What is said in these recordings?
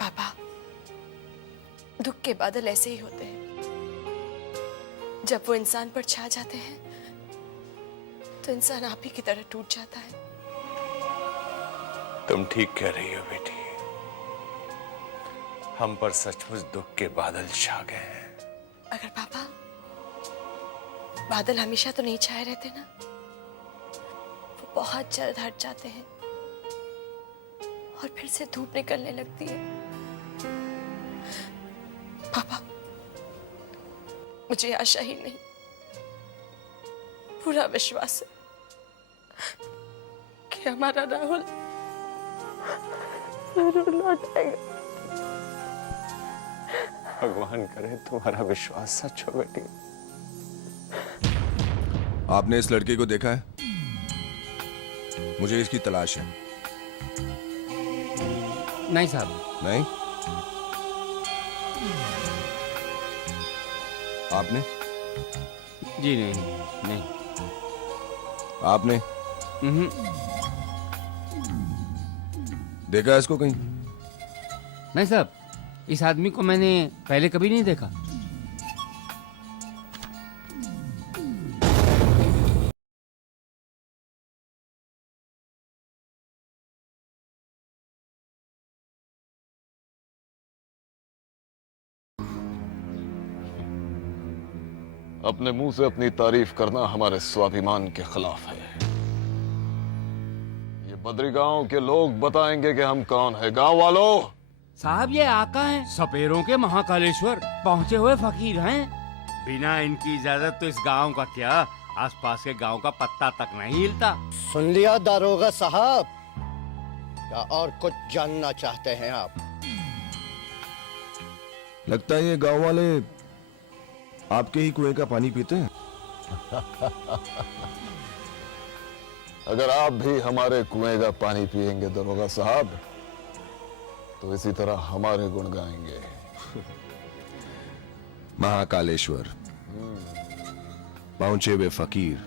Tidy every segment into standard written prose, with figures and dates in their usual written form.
पापा, दुख के बादल ऐसे ही होते हैं। जब वो इंसान पर छा जाते हैं तो इंसान आप ही की तरह टूट जाता है। तुम ठीक कह रही हो बेटी, हम पर सचमुच दुख के बादल छा गए हैं। अगर पापा, बादल हमेशा तो नहीं छाए रहते ना, वो बहुत जल्द हट जाते हैं और फिर से धूप निकलने लगती है। पापा, मुझे आशा ही नहीं, पूरा विश्वास है कि हमारा राहुल जरूर लौट आएगा। भगवान करे तुम्हारा विश्वास सच हो बेटी। आपने इस लड़के को देखा है? मुझे इसकी तलाश है। नहीं साहब। नहीं? आपने? जी नहीं, नहीं। आपने? देखा है इसको कहीं? नहीं साहब, इस आदमी को मैंने पहले कभी नहीं देखा। अपने मुंह से अपनी तारीफ करना हमारे स्वाभिमान के खिलाफ है। ये बद्री गांव के लोग बताएंगे कि हम कौन है। गांव वालों, साहब ये आका हैं, सपेरों के महाकालेश्वर पहुंचे हुए फकीर हैं। बिना इनकी इजाजत तो इस गांव का क्या, आसपास के गांव का पत्ता तक नहीं हिलता। सुन लिया दारोगा साहब, या और कुछ जानना चाहते हैं आप? लगता है ये गांव वाले आपके ही कुएं का पानी पीते हैं। अगर आप भी हमारे कुएं का पानी पिएंगे दरोगा साहब, तो इसी तरह हमारे गुण गाएंगे। महाकालेश्वर, पहुंचे हुए फकीर,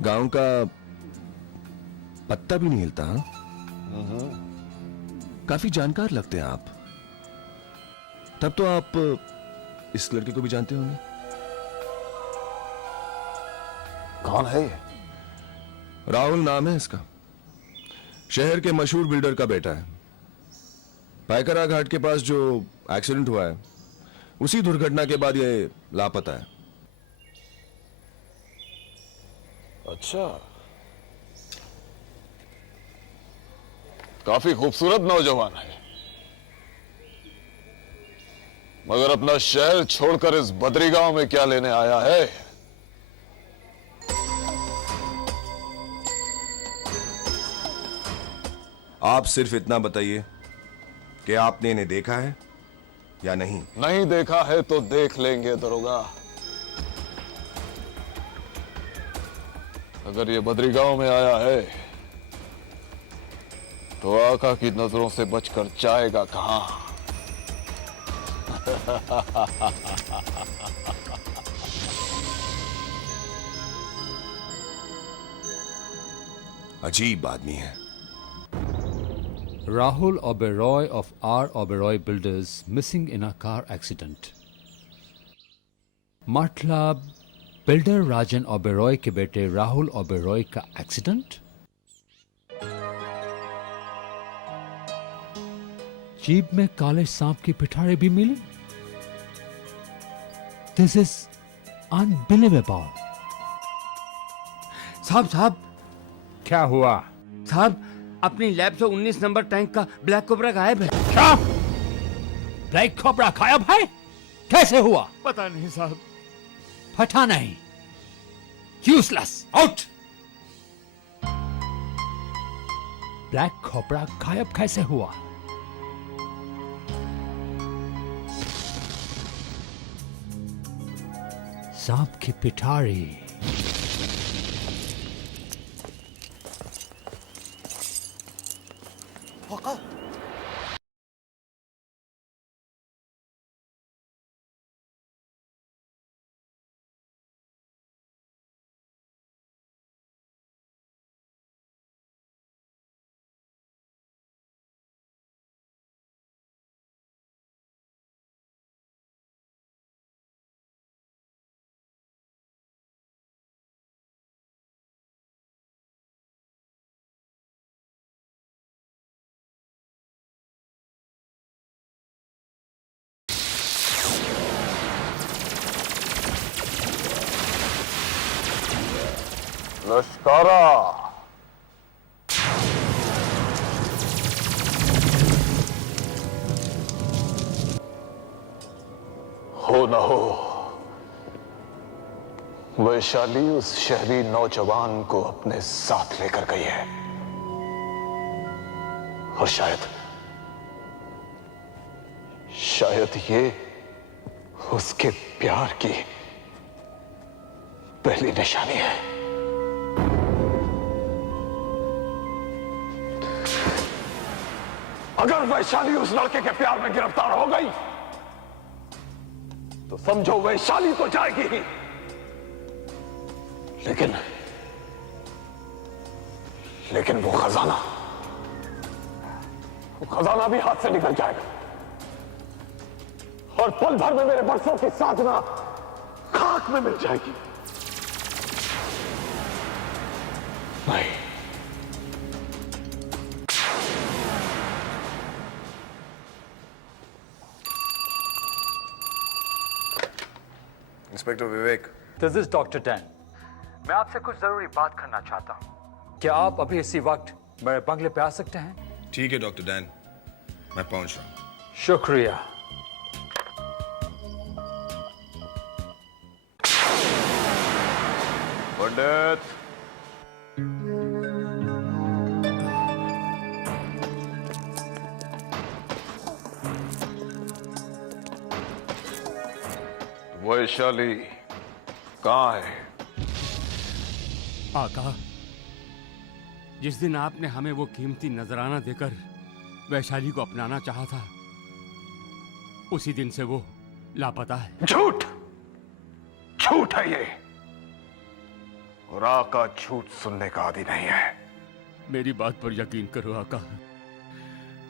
गांव का पत्ता भी नहीं हिलता। हाँ? काफी जानकार लगते हैं आप। तब तो आप इस लड़के को भी जानते होंगे। कौन है ये? राहुल नाम है इसका। शहर के मशहूर बिल्डर का बेटा है। पायकरा घाट के पास जो एक्सीडेंट हुआ है, उसी दुर्घटना के बाद ये लापता है। अच्छा, काफी खूबसूरत नौजवान है, मगर अपना शहर छोड़कर इस बद्री गांव में क्या लेने आया है? आप सिर्फ इतना बताइए कि आपने इन्हें देखा है या नहीं। नहीं देखा है तो देख लेंगे दरोगा। अगर ये बद्री गांव में आया है तो आका की नजरों से बचकर जाएगा कहां? अजीब आदमी है। Rahul Oberoi of R. Oberoi Builders missing in a car accident. मतलब बिल्डर राजन ओबेरॉय के बेटे राहुल ओबेरॉय का एक्सीडेंट। जीप में काले सांप की पिटारी भी मिली। This is unbelievable. साहब क्या हुआ? साहब, अपनी लैब से 19 नंबर टैंक का ब्लैक कोबरा गायब है। क्या? ब्लैक कोबरा गायब है? कैसे हुआ? पता नहीं साहब। पता नहीं। Useless, out. ब्लैक कोबरा गायब कैसे हुआ? सांप की पिटारी। लश्कारा। हो न हो, वैशाली उस शहरी नौजवान को अपने साथ लेकर गई है, और शायद ये उसके प्यार की पहली निशानी है। अगर वैशाली उस लड़के के प्यार में गिरफ्तार हो गई तो समझो वैशाली तो जाएगी ही, लेकिन वो खजाना भी हाथ से निकल जाएगा, और पल भर में मेरे बरसों की साधना खाक में मिल जाएगी। नहीं, inspector Vivek. This is doctor Dan. मैं आपसे कुछ जरूरी बात करना चाहता हूं। क्या आप अभी इसी वक्त मेरे बंगले पे आ सकते हैं? ठीक है डॉक्टर डैन, मैं पहुंच रहा हूं। शुक्रिया। पंडित, वैशाली कहां है? आका, जिस दिन आपने हमें वो कीमती नजराना देकर वैशाली को अपनाना चाहा था, उसी दिन से वो लापता है। झूठ है ये, और आका झूठ सुनने का आदी नहीं है। मेरी बात पर यकीन करो आका,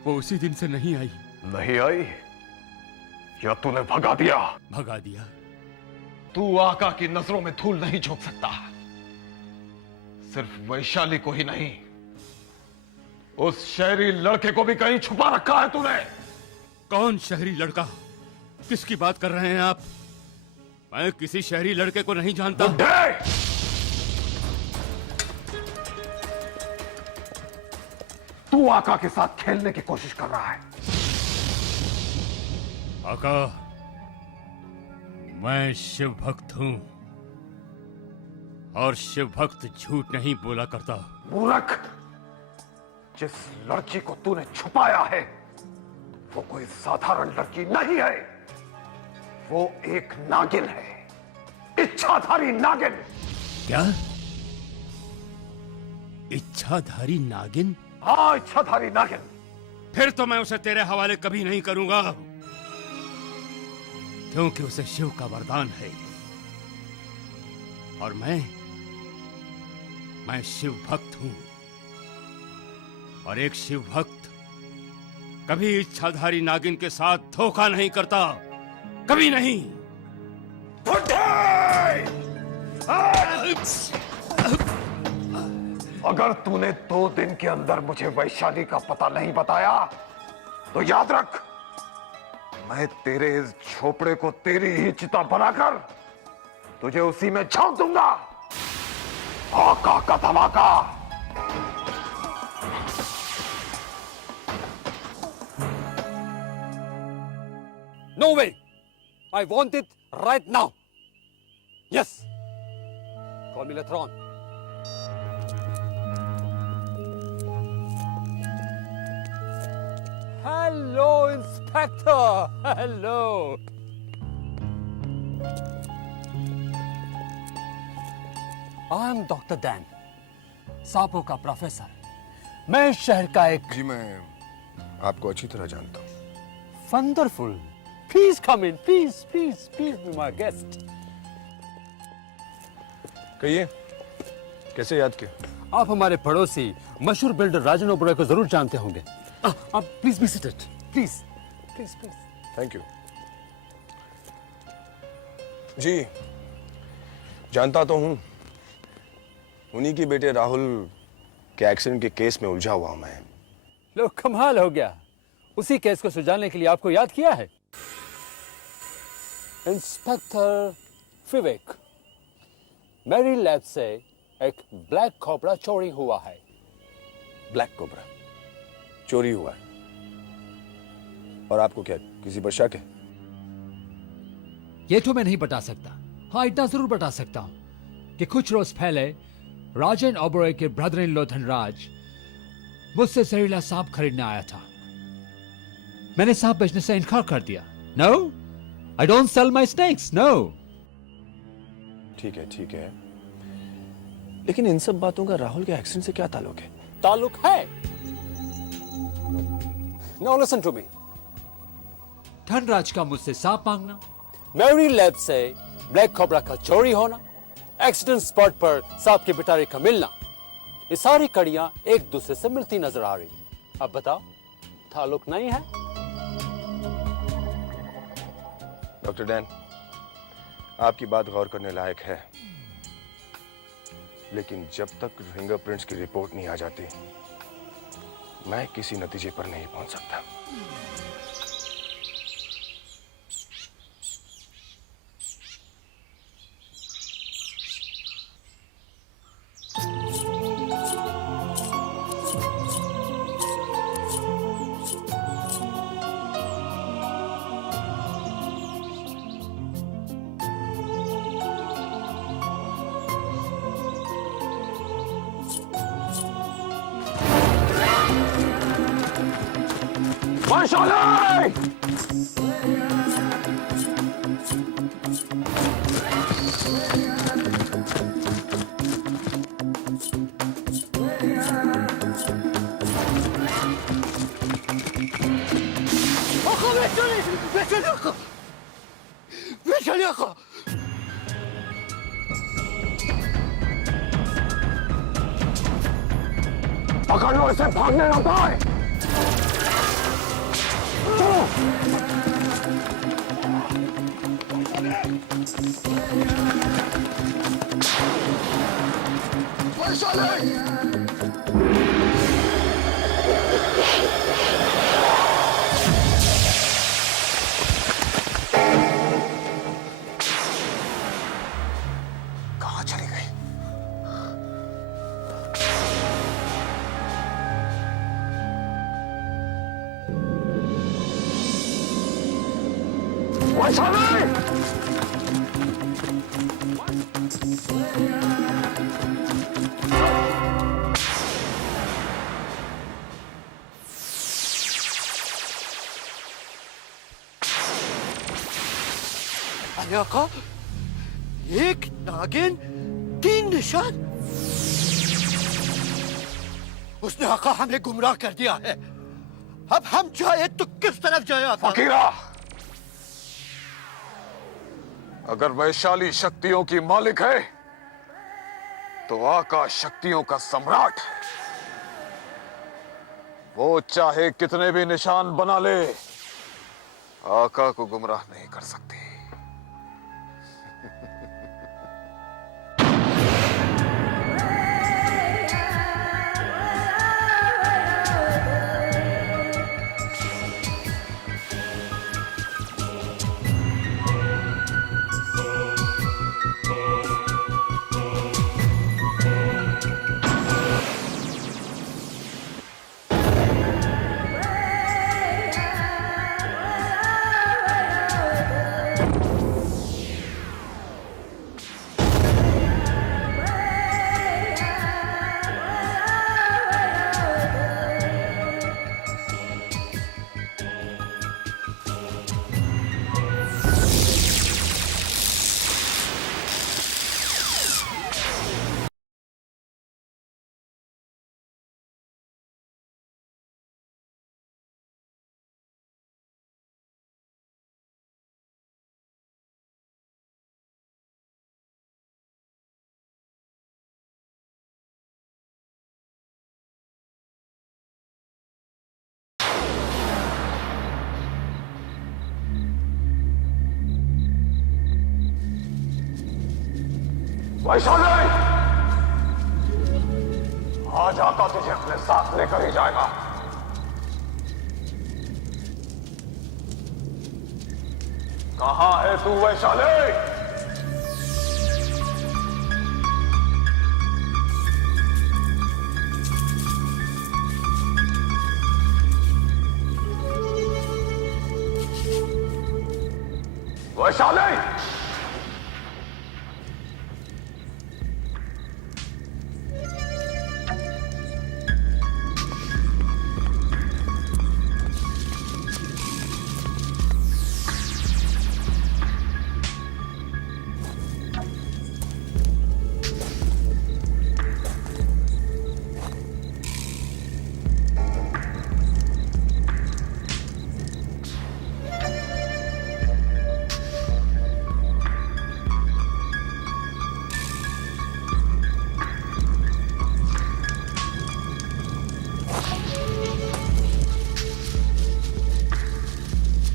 वो उसी दिन से नहीं आई। नहीं आई या तूने भगा दिया? भगा दिया। तू आका की नजरों में धूल नहीं झोंक सकता। सिर्फ वैशाली को ही नहीं, उस शहरी लड़के को भी कहीं छुपा रखा है तूने। कौन शहरी लड़का? किसकी बात कर रहे हैं आप? मैं किसी शहरी लड़के को नहीं जानता। तू आका के साथ खेलने की कोशिश कर रहा है। आका, मैं शिव भक्त हूं, और शिव भक्त झूठ नहीं बोला करता। मूर्ख, जिस लड़की को तूने छुपाया है वो कोई साधारण लड़की नहीं है, वो एक नागिन है, इच्छाधारी नागिन। क्या? इच्छाधारी नागिन? हाँ, इच्छाधारी नागिन। फिर तो मैं उसे तेरे हवाले कभी नहीं करूंगा, क्योंकि उसे शिव का वरदान है, और मैं शिव भक्त हूं, और एक शिव भक्त कभी इच्छाधारी नागिन के साथ धोखा नहीं करता, कभी नहीं। अगर तूने 2 दिन के अंदर मुझे वैशाली का पता नहीं बताया तो याद रख, मैं तेरे इस झोपड़े को तेरी ही चिता बनाकर तुझे उसी में झोंक दूंगा। आका का धमाका। No way! I want it right now. Yes. Call me later on. Hello, Inspector. Hello. I'm Dr. Dan, सांपों का प्रोफेसर। मैं इस शहर का एक जी, मैं आपको अच्छी तरह जानता हूँ। Wonderful. Please come in. Please be my guest. कहिए, कैसे याद किया? आप हमारे पड़ोसी मशहूर बिल्डर राजन ओबेरॉय को जरूर जानते होंगे। आप please be seated. Please. Thank you. जी, जानता तो हूं। उन्हीं के बेटे राहुल के एक्सीडेंट के केस में उलझा हुआ मैं। लो, कमाल हो गया। उसी केस को सुलझाने के लिए आपको याद किया है। इंस्पेक्टर विवेक, मेरी लैब से एक ब्लैक कोबरा चोरी हुआ है। ब्लैक कोबरा चोरी हुआ है, और आपको क्या किसी पर शक है? ये तो मैं नहीं बता सकता। हाँ, इतना जरूर बता सकता हूं कि कुछ रोज पहले राजन ओबेरॉय के ब्रदर इन लॉ धनराज मुझसे जहरीला सांप खरीदने आया था। मैंने सांप बेचने से इनकार कर दिया। No, I don't sell my snakes, no. ठीक है, लेकिन इन सब बातों का राहुल के एक्सीडेंट से क्या ताल्लुक है? ताल्लुक है। Now listen to me. Dhanraj का मुझसे सांप मांगना, मेरी लैब से ब्लैक कोबरा का चोरी होना, एक्सीडेंट स्पॉट पर सांप की पिटारी का मिलना, ये सारी कड़ियां एक दूसरे से मिलती नजर आ रही। अब बताओ, ताल्लुक नहीं है? डॉक्टर डैन, आपकी बात गौर करने लायक है, लेकिन जब तक फिंगरप्रिंट्स की रिपोर्ट नहीं आ जाती, मैं किसी नतीजे पर नहीं पहुंच सकता। वैशाली! पकड़ लो इसे, भागने ना पाए। कहाँ चली गई? वैशाली! अरे आका, एक नागिन, 3 निशान। उसने आका हमें गुमराह कर दिया है। अब हम जाए तो किस तरफ जाए आका? फकीरा, अगर वैशाली शक्तियों की मालिक है तो आकाश शक्तियों का सम्राट। वो चाहे कितने भी निशान बना ले, आका को गुमराह नहीं कर सकती। वैशाली, आज आका तुझे अपने साथ लेकर ही जाएगा। कहां है तू वैशाली? वैशाली!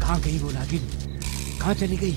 कहाँ गई वो नागिन? कहाँ चली गई?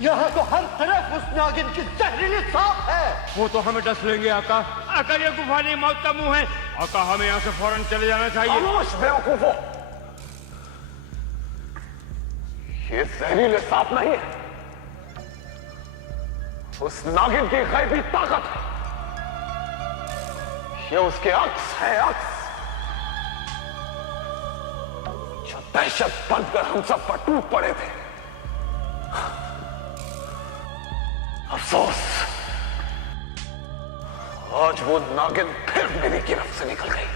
यहाँ तो हर तरफ उस नागिन की जहरीली सांप है। वो तो हमें डस लेंगे आका। आका ये गुफा नहीं, मौत का मुंह है। आका हमें यहाँ से फौरन चले जाना चाहिए। खामोश बेवकूफो! ये जहरीले सांप नहीं है, उस नागिन की गैबी ताकत है। ये उसके अक्स है, अक्स जो दहशत बनकर हम सब पर टूट पड़े थे। अफसोस, आज वो नागिन फिर मेरी गिरफ्त से निकल गई।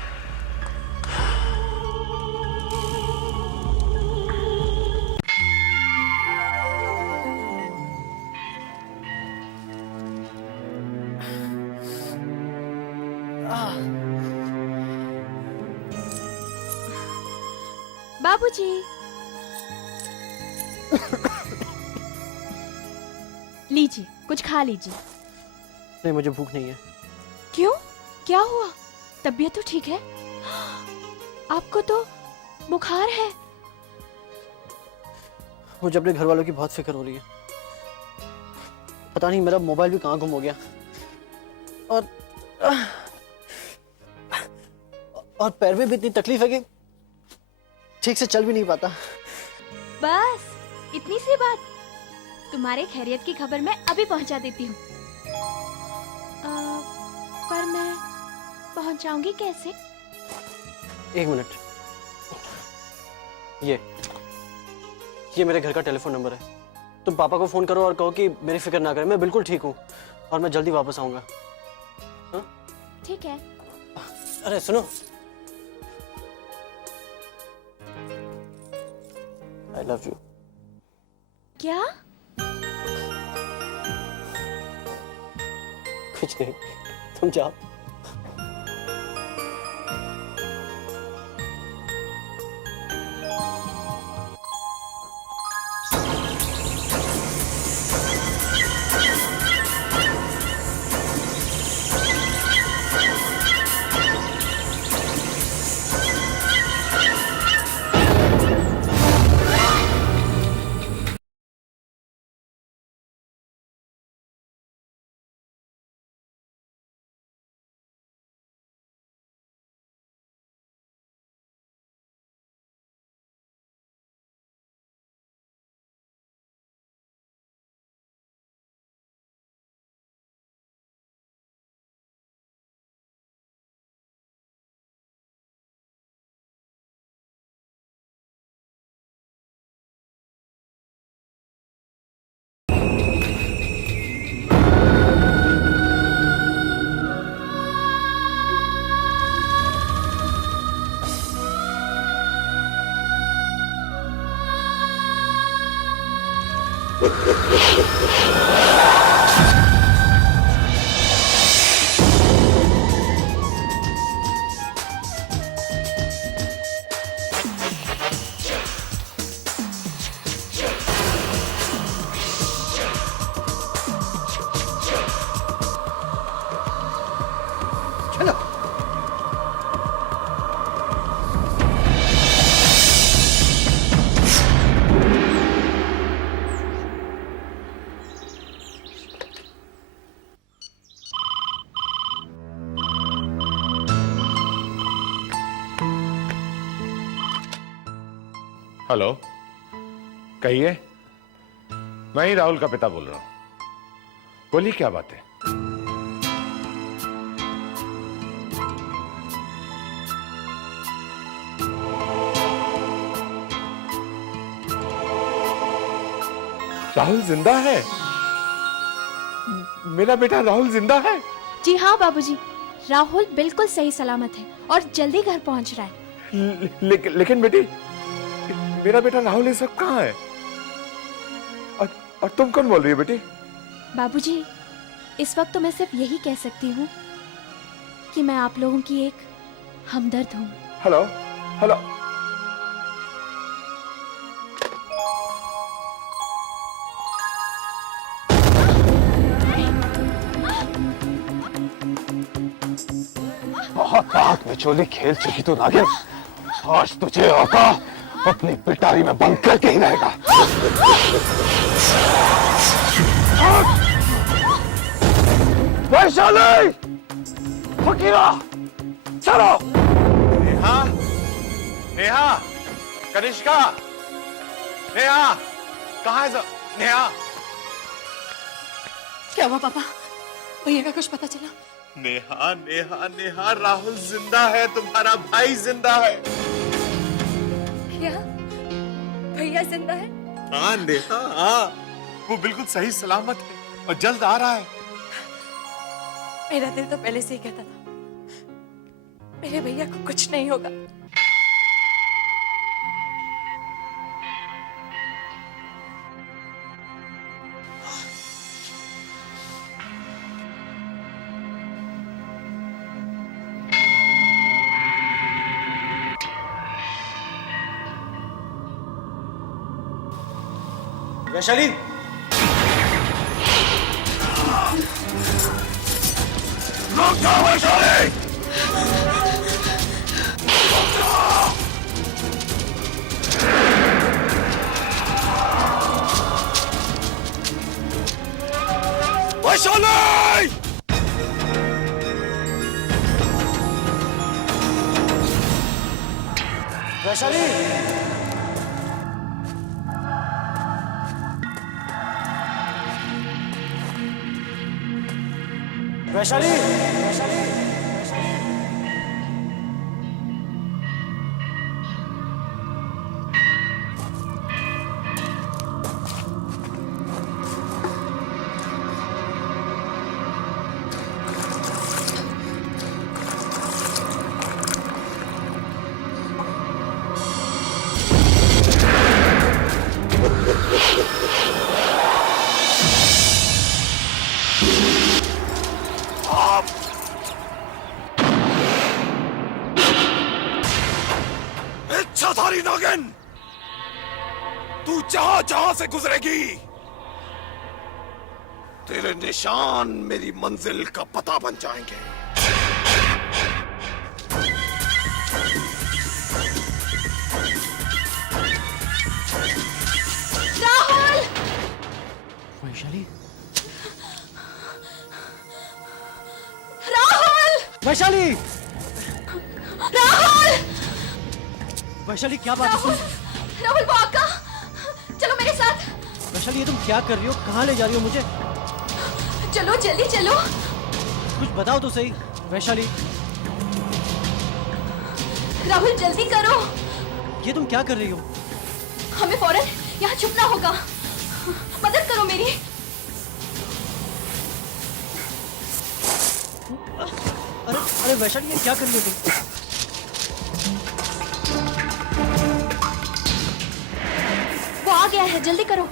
बाबूजी, लीजिए कुछ खा लीजिए। नहीं, मुझे भूख नहीं है। क्यों? क्या हुआ? तबीयत तो ठीक है? आपको तो बुखार है। मुझे अपने घर वालों की बहुत फिक्र हो रही है। पता नहीं मेरा मोबाइल भी कहाँ गुम हो गया, और पैर में भी इतनी तकलीफ है कि ठीक से चल भी नहीं पाता। बस इतनी सी बात। तुम्हारे खैरियत की खबर मैं अभी पहुंचा देती हूँ। पर मैं पहुंचाऊंगी कैसे? एक मिनट, ये मेरे घर का टेलीफोन नंबर है। तुम पापा को फोन करो और कहो कि मेरी फिक्र ना करें, मैं बिल्कुल ठीक हूँ और मैं जल्दी वापस आऊंगा। ठीक है। अरे सुनो, आई लव यू। क्या? कुछ नहीं, तुम जाओ। हेलो, कहिए। मैं ही राहुल का पिता बोल रहा हूं। बोलिए, क्या बात है? राहुल जिंदा है? मेरा बेटा राहुल जिंदा है? जी हाँ बाबूजी, राहुल बिल्कुल सही सलामत है और जल्दी घर पहुंच रहा है। लेकिन बेटी, मेरा बेटा राहुल इस वक्त कहाँ है? और तुम कौन बोल रही हो बेटी? बाबूजी, इस वक्त तो मैं सिर्फ यही कह सकती हूँ कि मैं आप लोगों की एक हमदर्द हूँ। Hello, hello. बहुत रात में चोली खेल चुकी तू नागिन। आज तुझे औका अपनी पिटारी में बंद करके ही रहेगा। वैशाली, फकीरा, चलो। नेहा, नेहा, कनिष्का, नेहा, कहाँ है सब? नेहा, क्या हुआ पापा? भैया का कुछ पता चला? नेहा, नेहा, नेहा, राहुल जिंदा है, तुम्हारा भाई जिंदा है। क्या भैया जिंदा है? हाँ नेहा, हाँ, वो बिल्कुल सही सलामत है और जल्द आ रहा है। मेरा दिल तो पहले से ही कहता था मेरे भैया को कुछ नहीं होगा। वैशाली, रुक जाओ वैशाली! वैशाली! वैशाली, वैशाली, वैशाली। इच्छाधारी नागिन, तू जहां जहां से गुजरेगी, तेरे निशान मेरी मंजिल का पता बन जाएंगे। राहुल! वैशाली, राहुल! वैशाली, राहुल! वैशाली, क्या बात है? राहुल, वो आका! चलो मेरे साथ। वैशाली, ये तुम क्या कर रही हो? कहाँ ले जा रही हो मुझे? चलो जल्दी चलो। कुछ बताओ तो सही। वैशाली, राहुल जल्दी करो। ये तुम क्या कर रही हो? हमें फौरन यहाँ छुपना होगा। मदद करो मेरी। अरे अरे वैशाली, ये क्या कर रही हो तुम? वो आ गया है, जल्दी करो।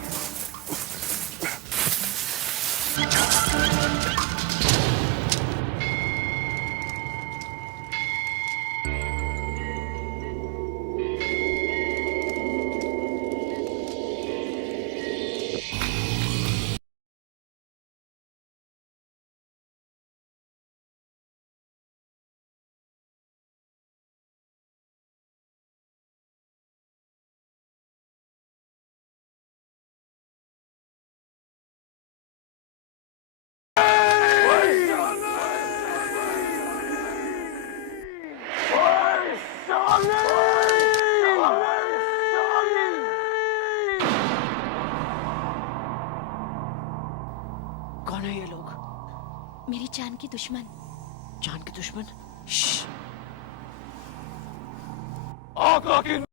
कौन है ये लोग? मेरी जान की दुश्मन। जान के दुश्मन? आका की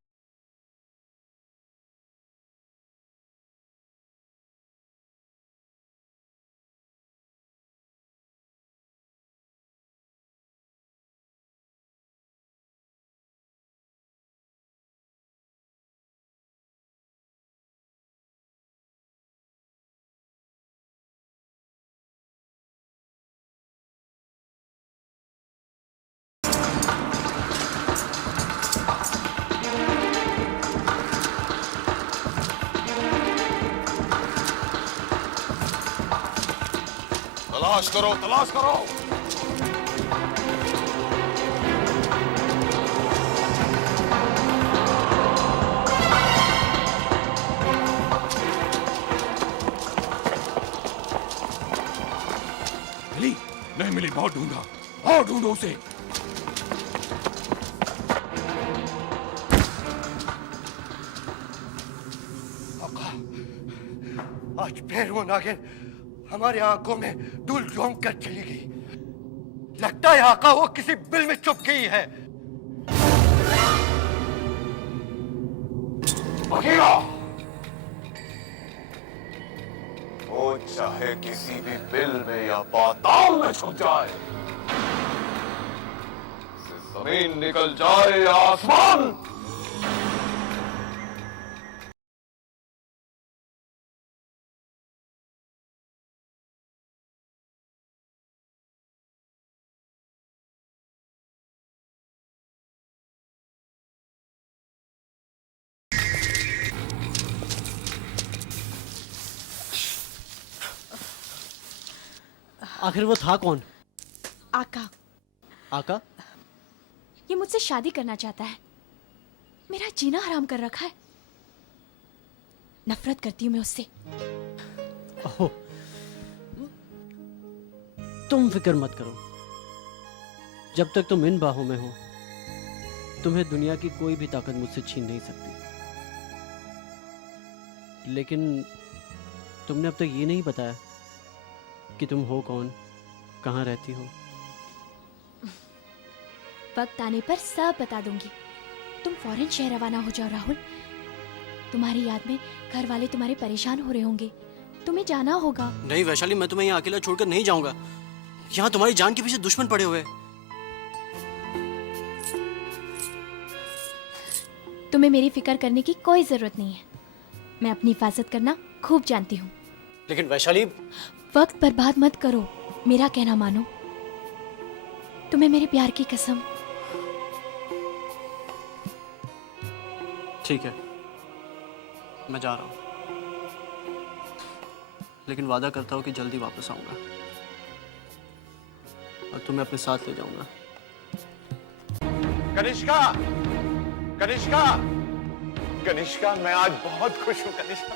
तलाश करो, तलाश करो। मिली? नहीं मिली, बहुत ढूंढा। और ढूंढो उसे। आज फिर वो नागिन हमारी आंखों में धूल झोंक कर चली गई। लगता है आका वो किसी बिल में छुप गई है। बघीरा, वो चाहे किसी भी बिल में या पाताल में छुप जाए, से जमीन निकल जाए या आसमान, आखिर वो था कौन? आका। आका? ये मुझसे शादी करना चाहता है, मेरा जीना हराम कर रखा है। नफरत करती हूँ मैं उससे। ओह, तुम फिक्र मत करो। जब तक तुम इन बाहों में हो, तुम्हें दुनिया की कोई भी ताकत मुझसे छीन नहीं सकती। लेकिन तुमने अब तक ये नहीं बताया कि तुम हो कौन, कहाँ रहती हो। वक्त आने पर सब बता दूंगी। तुम फौरन शहर रवाना हो जाओ राहुल। तुम्हारी याद में घर वाले तुम्हारे परेशान हो रहे होंगे, तुम्हें जाना होगा। नहीं वैशाली, मैं तुम्हें यहाँ अकेला छोड़कर नहीं जाऊंगा। यहाँ तुम्हारी जान के पीछे दुश्मन पड़े हुए। तुम्हें मेरी फिक्र करने की कोई जरूरत नहीं है। मैं अपनी हिफाजत करना खूब जानती हूँ। लेकिन वैशाली, वक्त बर्बाद मत करो, मेरा कहना मानो। तुम्हें मेरे प्यार की कसम। ठीक है, मैं जा रहा हूँ, लेकिन वादा करता हूँ कि जल्दी वापस आऊंगा और तुम्हें अपने साथ ले जाऊंगा। कनिष्का, कनिष्का, कनिष्का, मैं आज बहुत खुश हूँ। कनिष्का,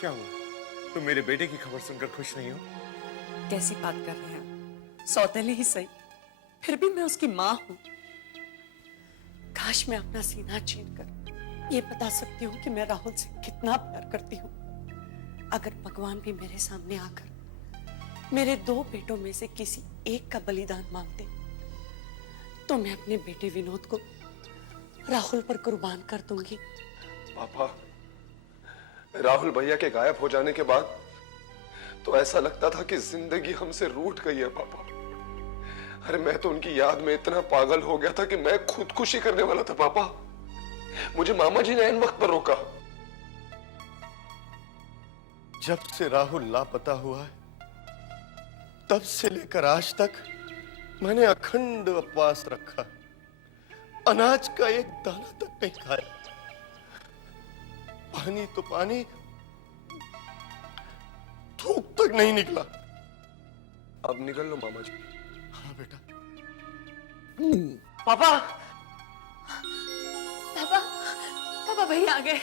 क्या हुआ? तुम मेरे बेटे की खबर सुनकर खुश नहीं हो? कैसी बात कर रहे हैं? सौतेले ही सही, फिर भी मैं उसकी माँ हूं। काश मैं अपना सीना चीर कर ये बता सकती हूँ कि मैं राहुल से कितना प्यार करती हूँ। अगर भगवान भी मेरे सामने आकर मेरे 2 बेटों में से किसी एक का बलिदान मांगते, तो मैं अपने बेटे विनोद को राहुल पर कुर्बान कर दूंगी। पापा, राहुल भैया के गायब हो जाने के बाद तो ऐसा लगता था कि जिंदगी हमसे रूठ गई है पापा। अरे मैं तो उनकी याद में इतना पागल हो गया था कि मैं खुदकुशी करने वाला था पापा। मुझे मामा जी ने इन वक्त पर रोका। जब से राहुल लापता हुआ है, तब से लेकर आज तक मैंने अखंड उपवास रखा। अनाज का एक दाना तक नहीं खाया। पानी तो पानी, थूक तक नहीं निकला। अब निकल लो मामा जी। हाँ बेटा। पापा, पापा, पापा भैया आ गए।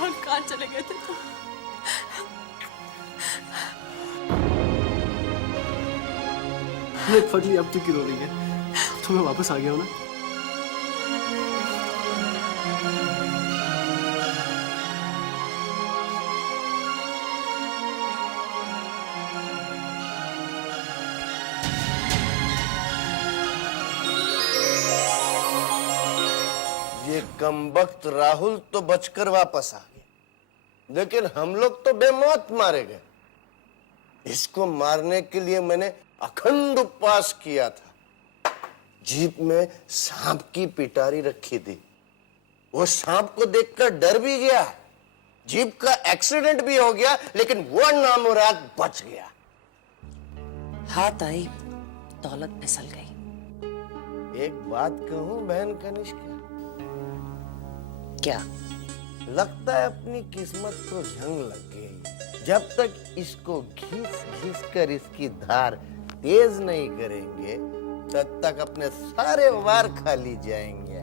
और कहाँ चले गए थे तुम? फजली, अब तू क्यों रो रही है? तो मैं वापस आ गया हूँ ना। ये कमबख्त राहुल तो बचकर वापस आ गया, लेकिन हम लोग तो बेमौत मारे गए। इसको मारने के लिए मैंने अखंड उपवास किया था। जीप में सांप की पिटारी रखी थी। वो सांप को देखकर डर भी गया। जीप का एक्सीडेंट भी हो गया, लेकिन वो नामुराद बच गया। हाथ आई, दौलत फिसल गई। एक बात कहूं बहन कनिष्का, क्या? लगता है अपनी किस्मत को जंग लग गई। जब तक इसको घिस घिस कर इसकी धार तेज नहीं करेंगे, तब तक अपने सारे वार खाली जाएंगे।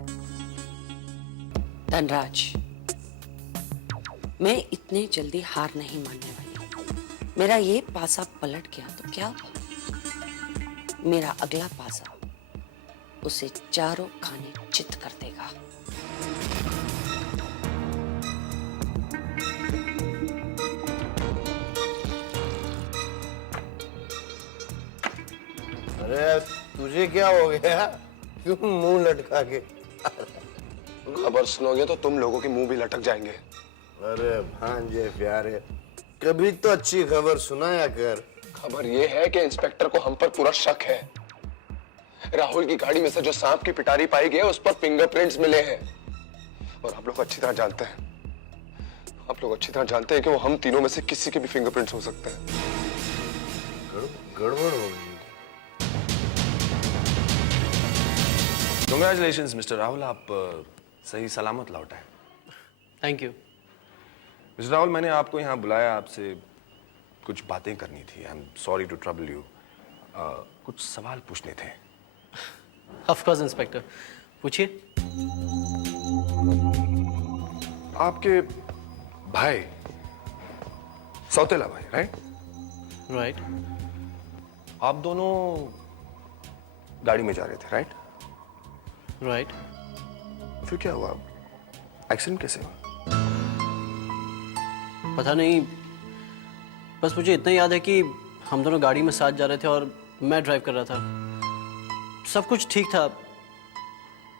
धनराज, मैं इतने जल्दी हार नहीं मानने वाली। मेरा ये पासा पलट गया तो क्या हुआ? मेरा अगला पासा उसे चारों खाने चित कर देगा। अरे तुझे क्या हो गया? क्यों मुंह लटका के? खबर सुनोगे तो तुम लोगों के मुंह भी लटक जाएंगे। अरे भांजे प्यारे, कभी तो अच्छी खबर सुनाया कर। खबर ये है कि इंस्पेक्टर को हम पर पूरा शक है। राहुल की गाड़ी में से जो सांप की पिटारी पाई गई है, उस पर फिंगरप्रिंट्स मिले हैं। और आप लोग अच्छी तरह जानते हैं, कि वो हम तीनों में से किसी के भी फिंगरप्रिंट्स हो सकते हैं। गड़बड़ हो गई। Congratulations, मिस्टर राहुल, आप सही सलामत लौट आए। Thank you. मिस्टर राहुल, मैंने आपको यहाँ बुलाया, आपसे कुछ बातें करनी थी। I am sorry to trouble you. कुछ सवाल पूछने थे। ऑफ कोर्स इंस्पेक्टर, पूछिए। आपके भाई, सौतेला भाई, राइट? राइट। आप दोनों गाड़ी में जा रहे थे, राइट? राइट। फिर क्या हुआ? एक्सीडेंट कैसे हुआ? पता नहीं, बस मुझे इतना याद है कि हम दोनों गाड़ी में साथ जा रहे थे और मैं ड्राइव कर रहा था। सब कुछ ठीक था,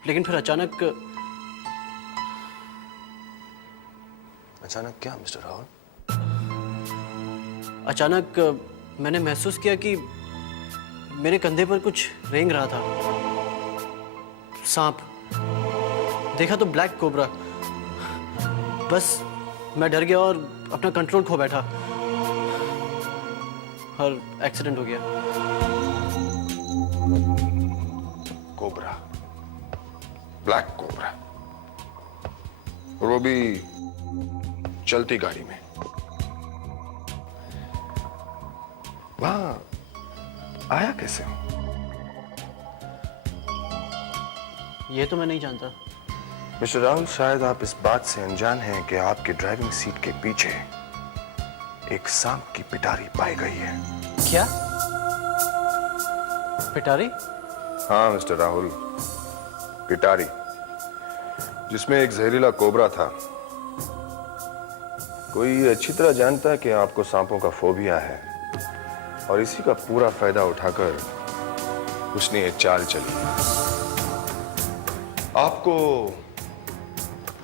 लेकिन फिर अचानक क्या मिस्टर राहुल? अचानक मैंने महसूस किया कि मेरे कंधे पर कुछ रेंग रहा था। सांप। देखा तो ब्लैक कोबरा। बस मैं डर गया और अपना कंट्रोल खो बैठा और एक्सीडेंट हो गया। कोबरा, ब्लैक कोबरा, और वो भी चलती गाड़ी में। वहां आया कैसे? ये तो मैं नहीं जानता। मिस्टर राहुल, शायद आप इस बात से अनजान हैं कि आपकी ड्राइविंग सीट के पीछे एक सांप की पिटारी पाई गई है। क्या? पिटारी? हाँ मिस्टर राहुल, पिटारी, जिसमें एक जहरीला कोबरा था। कोई अच्छी तरह जानता है कि आपको सांपों का फोबिया है, और इसी का पूरा फायदा उठाकर उसने ये चाल चली, आपको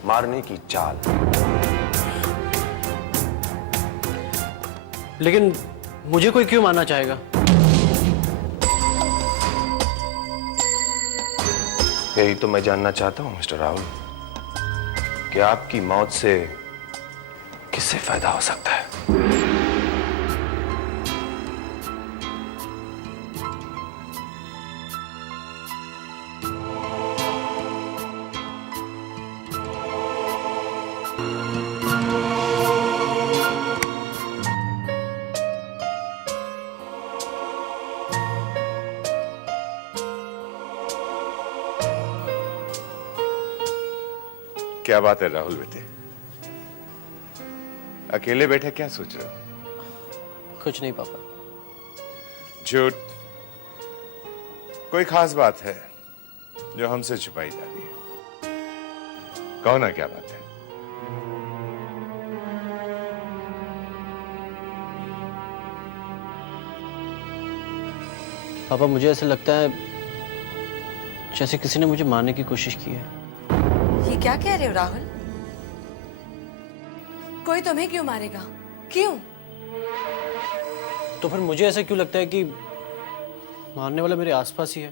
मारने की चाल। लेकिन मुझे कोई क्यों मारना चाहेगा? यही तो मैं जानना चाहता हूं मिस्टर राहुल, कि आपकी मौत से किससे फायदा हो सकता है? क्या बात है राहुल बेटे, अकेले बैठे क्या सोच रहे हो? कुछ नहीं पापा। झूठ। कोई खास बात है? जो हमसे छुपाई जा रही है। कहो ना क्या बात है। पापा मुझे ऐसा लगता है जैसे किसी ने मुझे मारने की कोशिश की है। ये क्या कह रहे हो राहुल? कोई तुम्हें क्यों मारेगा? क्यों? तो फिर मुझे ऐसा क्यों लगता है कि मारने वाला मेरे आसपास ही है?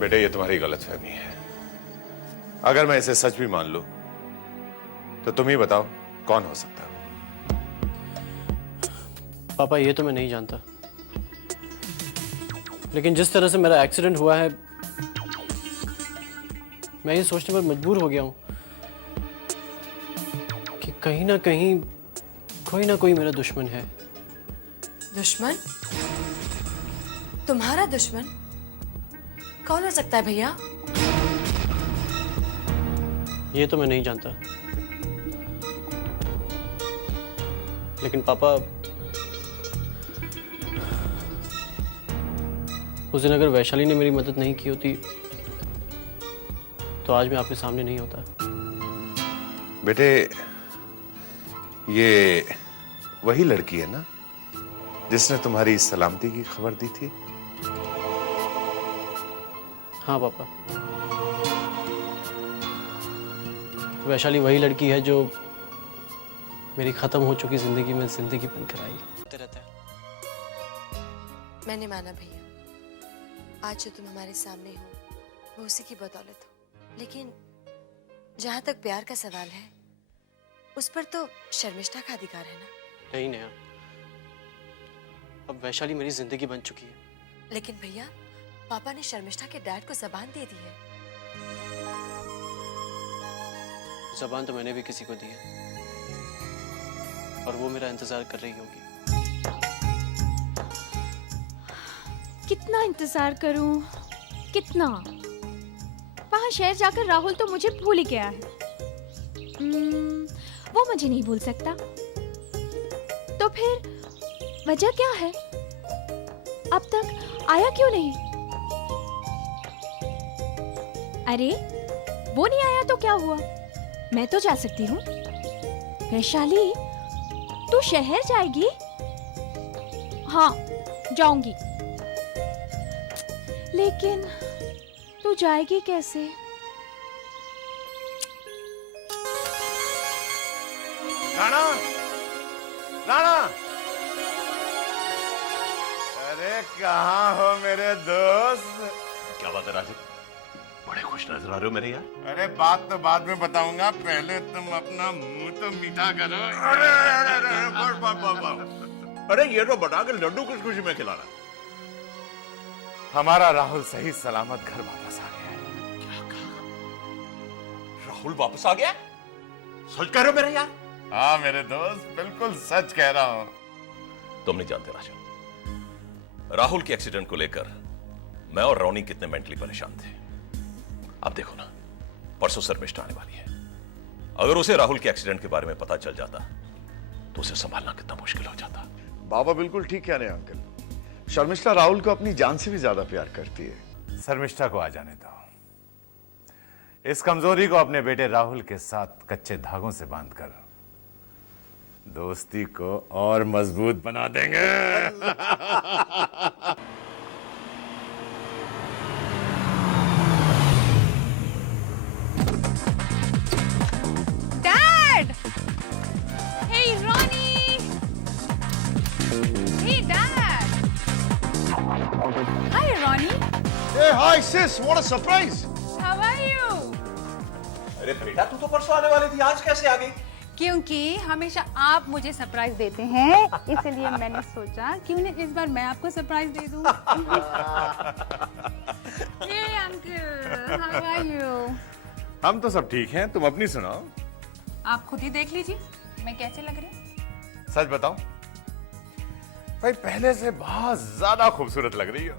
बेटे ये तुम्हारी गलतफहमी है। अगर मैं इसे सच भी मान लूं तो तुम ही बताओ कौन हो सकता है। पापा ये तो मैं नहीं जानता, लेकिन जिस तरह से मेरा एक्सीडेंट हुआ है मैं ये सोचने पर मजबूर हो गया हूं कि कहीं ना कहीं कोई ना कोई मेरा दुश्मन है। दुश्मन? तुम्हारा दुश्मन? कौन हो सकता है भैया? ये तो मैं नहीं जानता, लेकिन पापा उस दिन अगर वैशाली ने मेरी मदद नहीं की होती तो आज मैं आपके सामने नहीं होता। बेटे ये वही लड़की है ना जिसने तुम्हारी सलामती की खबर दी थी? हाँ पापा, वैशाली वही लड़की है जो मेरी खत्म हो चुकी जिंदगी में जिंदगी बनकर आई। रहता है। मैंने माना भैया, आज जो तुम हमारे सामने हो वो उसी की बदौलत हो, लेकिन जहां तक प्यार का सवाल है उस पर तो शर्मिष्ठा का अधिकार है ना? नहीं नेहा, अब वैशाली मेरी जिंदगी बन चुकी है। लेकिन भैया पापा ने शर्मिष्ठा के डैड को जबान दे दी है। जबान तो मैंने भी किसी को दी है और वो मेरा इंतजार कर रही होगी। कितना इंतजार करूं? कितना? वहां शहर जाकर राहुल तो मुझे भूल ही गया है। वो मुझे नहीं भूल सकता। तो फिर वजह क्या है? अब तक आया क्यों नहीं? अरे वो नहीं आया तो क्या हुआ? मैं तो जा सकती हूँ। वैशाली तू शहर जाएगी? हाँ जाऊंगी, लेकिन तू जाएगी कैसे? राणा, राणा, अरे कहाँ हो मेरे दोस्त? क्या बात है राजू, बड़े खुश नजर आ रहे हो मेरे यार। अरे बात तो बाद में बताऊंगा, पहले तुम अपना मुंह तो मीठा करो। अरे अरे अरे अरे ये तो बता के लड्डू किस खुशी में खिला रहा? हमारा राहुल सही सलामत घर वापस आ गया है। क्या कहा? राहुल वापस आ गया? सच कह रहे हो मेरे यार? हाँ मेरे दोस्त, बिल्कुल सच कह रहा हूँ। तुम नहीं जानते राजू, राहुल के एक्सीडेंट को लेकर मैं और रोनी कितने मेंटली परेशान थे। अब देखो ना, परसों शर्मिष्ठा आने वाली है। अगर उसे राहुल के एक्सीडेंट के बारे में पता चल जाता तो उसे संभालना कितना मुश्किल हो जाता। बाबा बिल्कुल ठीक कह रहे हैं अंकल। शर्मिष्ठा राहुल को अपनी जान से भी ज्यादा प्यार करती है। शर्मिष्ठा को आ जाने दो। इस कमजोरी को अपने बेटे राहुल के साथ कच्चे धागों से बांधकर दोस्ती को और मजबूत बना देंगे। Dad! Hey Ronnie! Hey Dad! Hi Ronnie! Hey, hi sis, what a surprise! How are you? अरे बेटा तू तो परसों आने वाली थी, आज कैसे आ गई? क्योंकि हमेशा आप मुझे सरप्राइज देते हैं, इसलिए मैंने सोचा क्यों न इस बार मैं आपको सरप्राइज दे दूं। Hey uncle, how are you? हम तो सब ठीक हैं, तुम अपनी सुनाओ। आप खुद ही देख लीजिए मैं कैसे लग रही हूँ। सच बताओ भाई, पहले से बहुत ज्यादा खूबसूरत लग रही हो।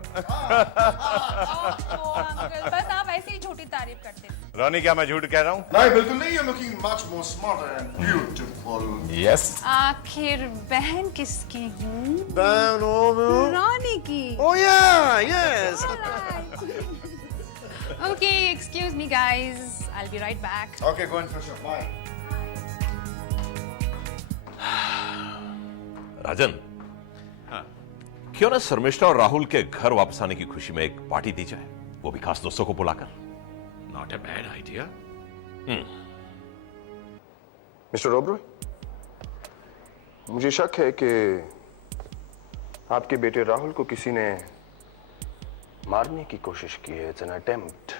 अंकल बस आप ऐसे ही झूठी तारीफ करते हैं। रोनी क्या मैं झूठ कह रहा हूँ? नहीं बिल्कुल नहीं, you're looking much more smarter and beautiful. Yes. आखिर बहन किसकी हूँ? बहन हो रानी की। Oh yeah, yes. Okay, excuse me, guys. I'll be right back. Okay, go and fresh up. Bye. राजन, क्यों ना शर्मिष्ठा और राहुल के घर वापस आने की खुशी में एक पार्टी दी जाए, वो भी खास दोस्तों को बुलाकर। Not a bad idea. Mister Oberoi, मुझे शक है कि आपके बेटे राहुल को किसी ने मारने की कोशिश की है। It's an attempt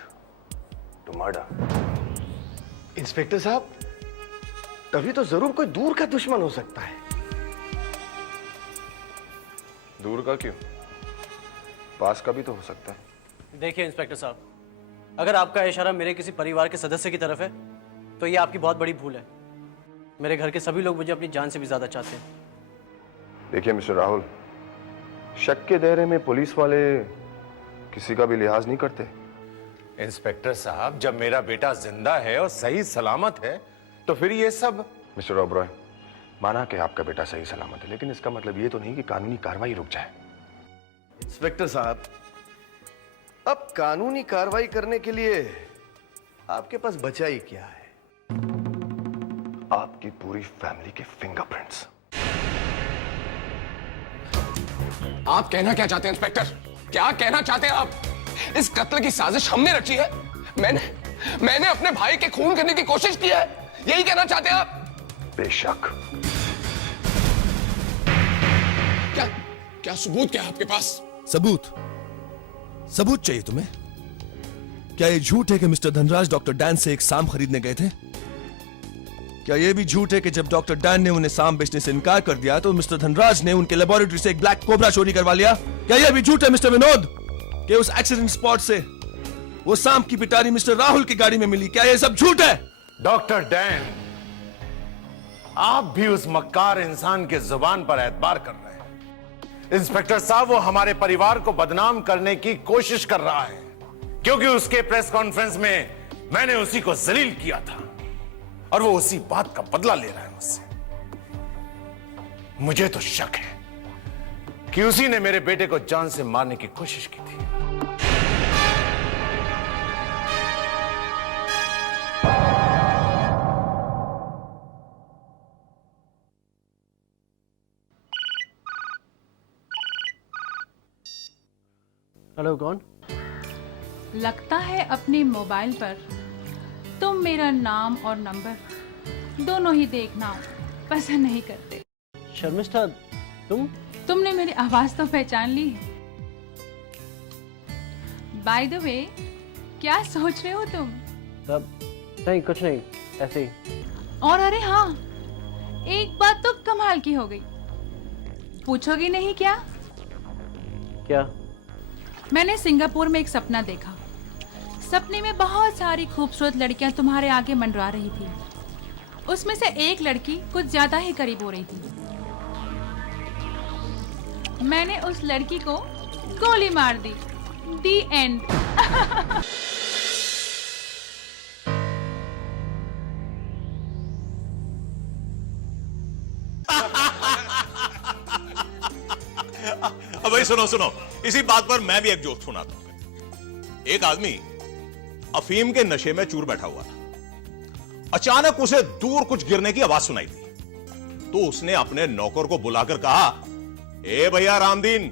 to murder. Inspector साहब, तभी तो जरूर कोई दूर का दुश्मन हो सकता है। दूर का क्यों, पास का भी तो हो सकता है। देखिए इंस्पेक्टर साहब, अगर आपका इशारा मेरे किसी परिवार के सदस्य की तरफ है तो ये आपकी बहुत बड़ी भूल है। मेरे घर के सभी लोग मुझे अपनी जान से भी ज्यादा चाहते हैं। देखिए मिस्टर राहुल, शक के दायरे में पुलिस वाले किसी का भी लिहाज नहीं करते। इंस्पेक्टर साहब, जब मेरा बेटा जिंदा है और सही सलामत है तो फिर ये सब। मिस्टर ओबरॉय, माना कि आपका बेटा सही सलामत है, लेकिन इसका मतलब ये तो नहीं कि कानूनी कार्रवाई रुक जाए। इंस्पेक्टर साहब, अब कानूनी कार्रवाई करने के लिए आपके पास बचा ही क्या है? आपकी पूरी फैमिली के फिंगरप्रिंट्स। आप कहना क्या चाहते हैं इंस्पेक्टर? क्या कहना चाहते हैं आप? इस कत्ल की साजिश हमने रची है। मैंने अपने भाई के खून करने की कोशिश की है, यही कहना चाहते हैं आप? बेशक। क्या सबूत क्या है आपके पास? सबूत चाहिए तुम्हें? क्या ये झूठ है कि मिस्टर धनराज डॉक्टर डैन से एक सांप खरीदने गए थे? क्या यह भी झूठ है कि जब डॉक्टर डैन ने उन्हें सांप बेचने से इनकार कर दिया तो मिस्टर धनराज ने उनके लेबोरेटरी से एक ब्लैक कोबरा चोरी करवा लिया? क्या यह भी झूठ है मिस्टर विनोद कि उस एक्सीडेंट स्पॉट से वो सांप की पिटारी मिस्टर राहुल की गाड़ी में मिली? क्या यह सब झूठ है? डॉक्टर डैन, आप भी उस मक्कार इंसान के जुबान पर एतबार कर रहे हैं। इंस्पेक्टर साहब, वो हमारे परिवार को बदनाम करने की कोशिश कर रहा है, क्योंकि उसके प्रेस कॉन्फ्रेंस में मैंने उसी को जलील किया था और वो उसी बात का बदला ले रहा है मुझसे। मुझे तो शक है कि उसी ने मेरे बेटे को जान से मारने की कोशिश की थी। हेलो, कौन? लगता है अपने मोबाइल पर तुम मेरा नाम और नंबर दोनों ही देखना पसंद नहीं करते। शर्मिष्ठा, तुमने मेरी आवाज तो पहचान ली। बाय द वे, क्या सोच रहे हो तुम? नहीं, कुछ नहीं, ऐसे ही। और अरे हाँ, एक बात तो कमाल की हो गई। पूछोगी नहीं क्या? क्या? मैंने सिंगापुर में एक सपना देखा। सपने में बहुत सारी खूबसूरत लड़कियां तुम्हारे आगे मंडरा रही थी। उसमें से एक लड़की कुछ ज्यादा ही करीब हो रही थी। मैंने उस लड़की को गोली मार दी। दी एंड। अब भाई सुनो, इसी बात पर मैं भी एक जोक सुनाता हूं। एक आदमी अफीम के नशे में चूर बैठा हुआ था। अचानक उसे दूर कुछ गिरने की आवाज सुनाई दी, तो उसने अपने नौकर को बुलाकर कहा, ए भैया रामदीन,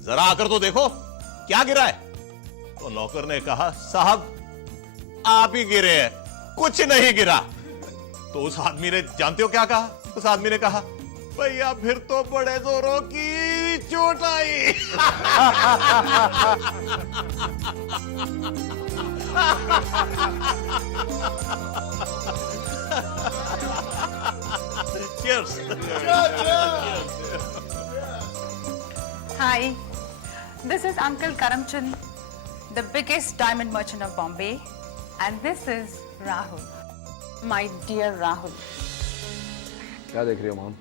जरा आकर तो देखो क्या गिरा है। तो नौकर ने कहा, साहब आप ही गिरे हैं, कुछ नहीं गिरा। तो उस आदमी ने, जानते हो क्या कहा? उस आदमी ने कहा, भैया फिर तो बड़े जोरों की चोट आई। Cheers. Hi, this is Uncle Karamchand, the biggest diamond merchant of Bombay, and this is Rahul, my dear Rahul. क्या देख रही हो मॉम?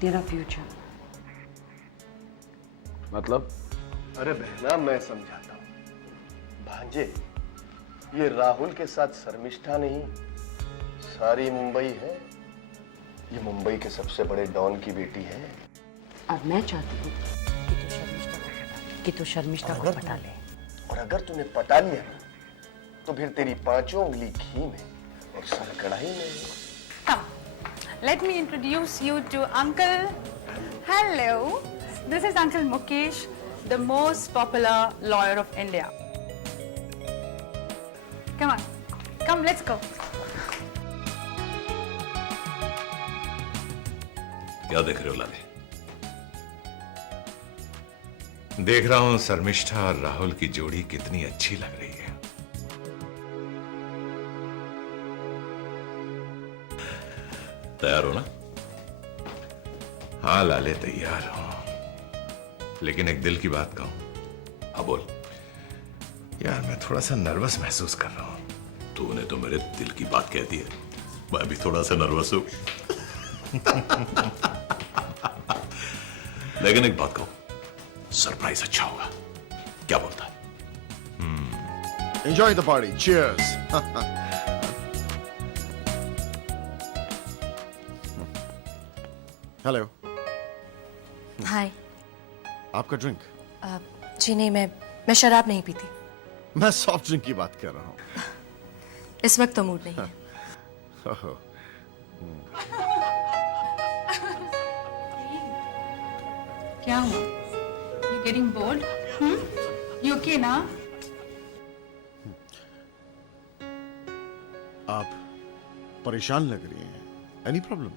तेरा फ्यूचर। मतलब? अरे बहना, मैं समझाता हूं। भांजे, ये राहुल के साथ शर्मिष्ठा नहीं, सारी मुंबई है। ये मुंबई के सबसे बड़े डॉन की बेटी है। और मैं चाहती हूँ कि तू शर्मिष्ठा को पटा ले। और अगर तूने पटा लिया ना तो फिर तेरी 5 उंगली घी में और सर कढ़ाई में। Come, let me introduce you to Uncle. Hello, this is Uncle Mukesh, the most popular lawyer of India. Come on, come, let's go. क्या देख रहे हो लाले? देख रहा हूं शर्मिष्ठा और राहुल की जोड़ी कितनी अच्छी लग रही है। तैयार हो ना? हाँ लाले तैयार हो, लेकिन एक दिल की बात कहूं। हाँ बोल। यार मैं थोड़ा सा नर्वस महसूस कर रहा हूं। तूने तो मेरे दिल की बात कह दी है, मैं भी थोड़ा सा नर्वस हूं। लेकिन एक बात कहूं, सरप्राइज अच्छा होगा। क्या बोलता है? Enjoy the party. Cheers. Hello. Hi. आपका ड्रिंक? जी नहीं, मैं शराब नहीं पीती। मैं सॉफ्ट ड्रिंक की बात कर रहा हूँ। इस वक्त तो मूड नहीं है। क्या हुआ? You getting bored? You okay ना? आप परेशान लग रही हैं। Any problem?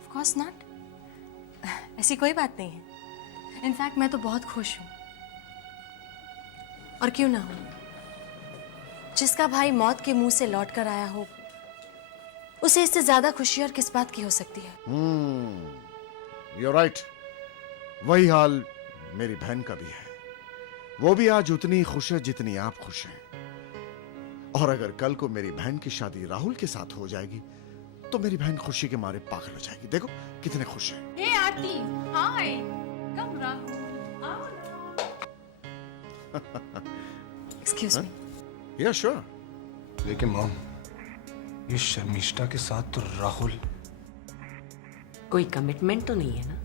Of course not. ऐसी कोई बात नहीं है। इनफैक्ट मैं तो बहुत खुश हूँ। और क्यों ना हूँ? जिसका भाई मौत के मुंह से लौट कर आया हो, उसे इससे ज्यादा खुशी और किस बात की हो सकती है? You're right. वही हाल मेरी बहन का भी है। वो भी आज उतनी खुश है जितनी आप खुश हैं। और अगर कल को मेरी बहन की शादी राहुल के साथ हो जाएगी तो मेरी बहन खुशी के मारे पागल हो जाएगी। देखो कितने खुश हैं। Hey Aarti, hi. Come Rahul. Excuse me. Yeah, sure. लेकिन मॉम, ये शर्मिष्ठा के साथ तो राहुल। कोई कमिटमेंट तो नहीं है ना?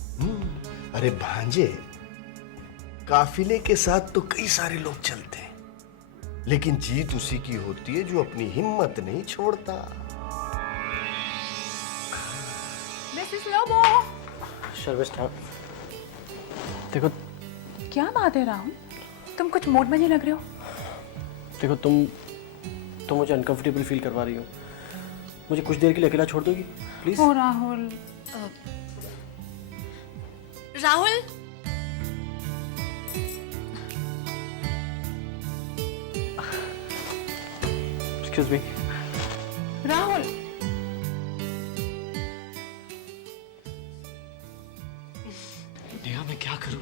अरे भांजे, काफिले के साथ तो कई सारे लोग चलते हैं, लेकिन जीत उसी की होती है जो अपनी हिम्मत नहीं छोड़ता। This is Lobo. शर्मिष्ठा, देखो क्या बात है राहुल? तुम कुछ मूड में नहीं लग रहे हो। देखो तुम मुझे अनकंफर्टेबल फील करवा रही हो। मुझे कुछ देर के लिए अकेला छोड़ दोगी please? Oh Rahul. Rahul, excuse me. Rahul, Neha मैं क्या करूं?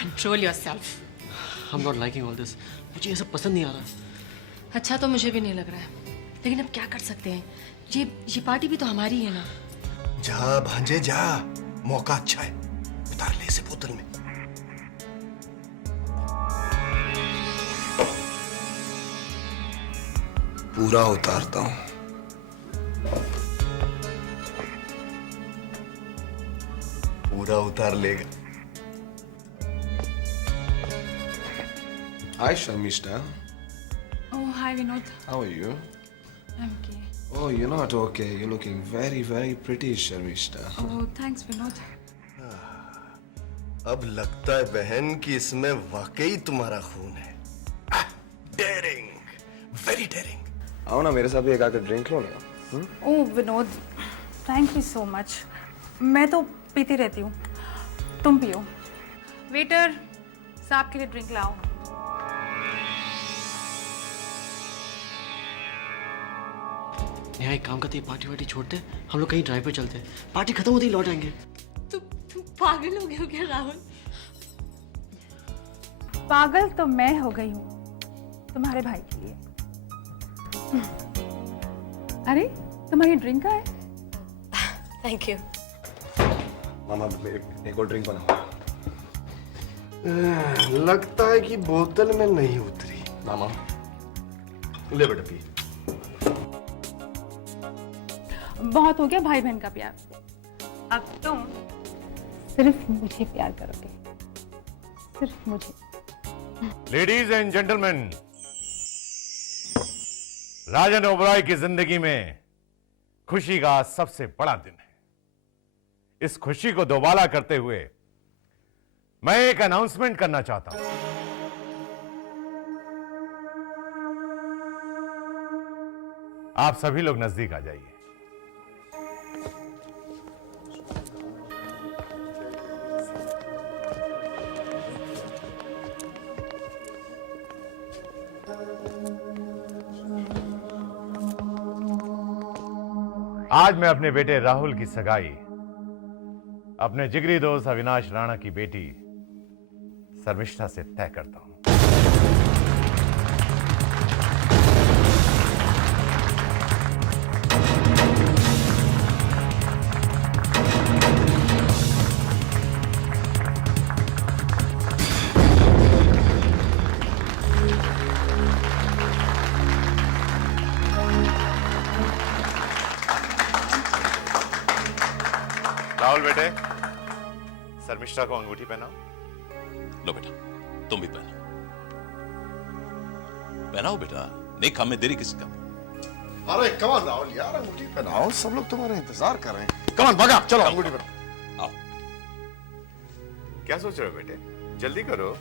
Control yourself. I am not liking all this. मुझे ये सब पसंद नहीं आ रहा। अच्छा तो मुझे भी नहीं लग रहा है, लेकिन अब क्या कर सकते हैं? ये पार्टी भी तो हमारी है ना। जा भांजे जा, मौका अच्छा है, उतार ले इसे बोतल में। पूरा उतारता हूं। पूरा उतार लेगा। Hi, Sharmishta. oh hi Vinod. How are you? I'm okay. Oh, you're not okay. You're looking very, very pretty, Sharmishta. Oh thanks Vinod. अब लगता है बहन कि इसमें वाकई तुम्हारा खून है। Daring, very daring. आओ ना मेरे साथ भी एक आकर ड्रिंक लो ना। Oh Vinod, thank you so much. मैं तो पीती रहती हूँ, तुम पियो। वेटर, साहब के लिए ड्रिंक लाओ। यहाँ एक काम करते हैं, पार्टी वार्टी छोड़ते हैं, हम लोग कहीं ड्राइव पे चलते हैं। पार्टी खत्म होती ही लौट आएंगे। तुम पागल हो गए हो क्या राहुल? पागल तो मैं हो गई हूँ तुम्हारे भाई के लिए। अरे तुम्हारी ड्रिंक है? Thank you. मामा एक और ड्रिंक बनाओ। लगता है कि बोतल में नहीं उतरी। मामा ले बेटा पी। बहुत हो गया भाई बहन का प्यार, अब तुम सिर्फ मुझे प्यार करोगे, सिर्फ मुझे। लेडीज एंड जेंटलमैन, राजन ओबरॉय की जिंदगी में खुशी का आज सबसे बड़ा दिन है। इस खुशी को दोबारा करते हुए मैं एक अनाउंसमेंट करना चाहता हूं। आप सभी लोग नजदीक आ जाइए। आज मैं अपने बेटे राहुल की सगाई अपने जिगरी दोस्त अविनाश राणा की बेटी शर्मिष्ठा से तय करता हूं। राहुल बेटे, शर्मिष्ठा को अंगूठी पहनाओ। लो बेटा, तुम भी पहनाओ। पहनाओ बेटा, नहीं हमें देरी किसी का। अरे कमान राहुल यार, अंगूठी पहनाओ, सब लोग तुम्हारा इंतजार कर रहे हैं। कमान भागा, चलो अंगूठी पहनाओ। आओ। क्या सोच रहे हो बेटे, जल्दी करो।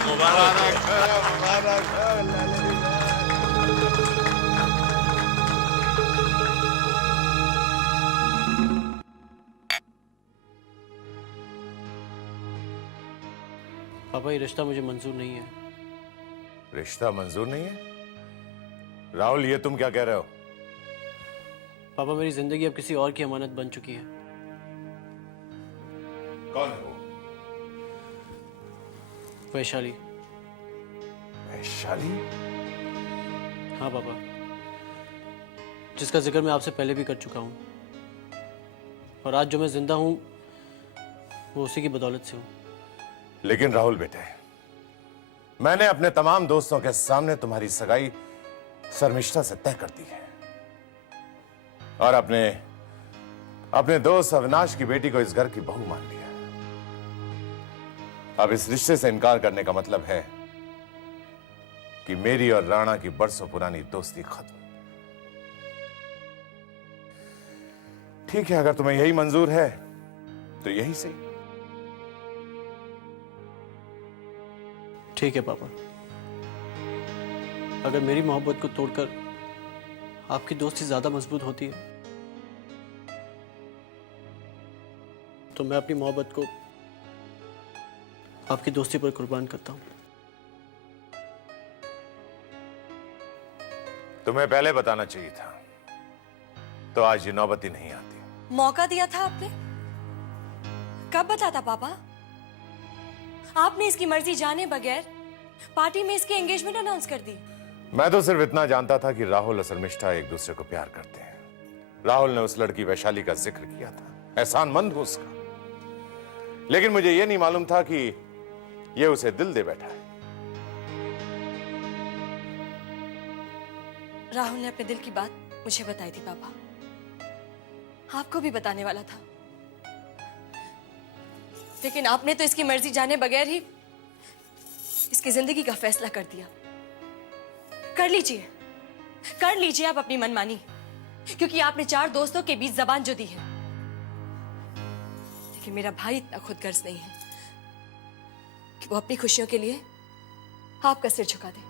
मुबारक पापा, ये रिश्ता मुझे मंजूर नहीं है। रिश्ता मंजूर नहीं है? राहुल, ये तुम क्या कह रहे हो? पापा, मेरी जिंदगी अब किसी और की अमानत बन चुकी है। कौन है वो? वैशाली। वैशाली? हाँ पापा, जिसका जिक्र मैं आपसे पहले भी कर चुका हूँ, और आज जो मैं जिंदा हूँ वो उसी की बदौलत से हूँ। लेकिन राहुल बेटे, मैंने अपने तमाम दोस्तों के सामने तुम्हारी सगाई शर्मिष्ठा से तय कर दी है, और अपने दोस्त अविनाश की बेटी को इस घर की बहू मान लिया। अब इस रिश्ते से इनकार करने का मतलब है कि मेरी और राणा की बरसों पुरानी दोस्ती खत्म। ठीक है, अगर तुम्हें यही मंजूर है तो यही सही। ठीक है पापा, अगर मेरी मोहब्बत को तोड़कर आपकी दोस्ती ज्यादा मजबूत होती है तो मैं अपनी मोहब्बत को आपकी दोस्ती पर कुर्बान करता हूं। तुम्हें पहले बताना चाहिए था, तो आज ये नौबत ही नहीं आती। मौका दिया था आपने, कब बताता पापा? आपने इसकी मर्जी जाने बगैर पार्टी में इसकी एंगेजमेंट अनाउंस कर दी। मैं तो सिर्फ इतना जानता था कि राहुल और शर्मिष्ठा एक दूसरे को प्यार करते हैं। राहुल ने उस लड़की वैशाली का जिक्र किया था, एहसानमंद हूं उसका, लेकिन मुझे यह नहीं मालूम था कि यह उसे दिल दे बैठा है। राहुल ने अपने दिल की बात मुझे बताई थी पापा, आपको भी बताने वाला था, लेकिन आपने तो इसकी मर्जी जाने बगैर ही इसकी जिंदगी का फैसला कर दिया। कर लीजिए आप अपनी मनमानी, क्योंकि आपने 4 दोस्तों के बीच जबान जो दी है। लेकिन मेरा भाई इतना खुदगर्ज नहीं है कि वो अपनी खुशियों के लिए आपका सिर झुका दे।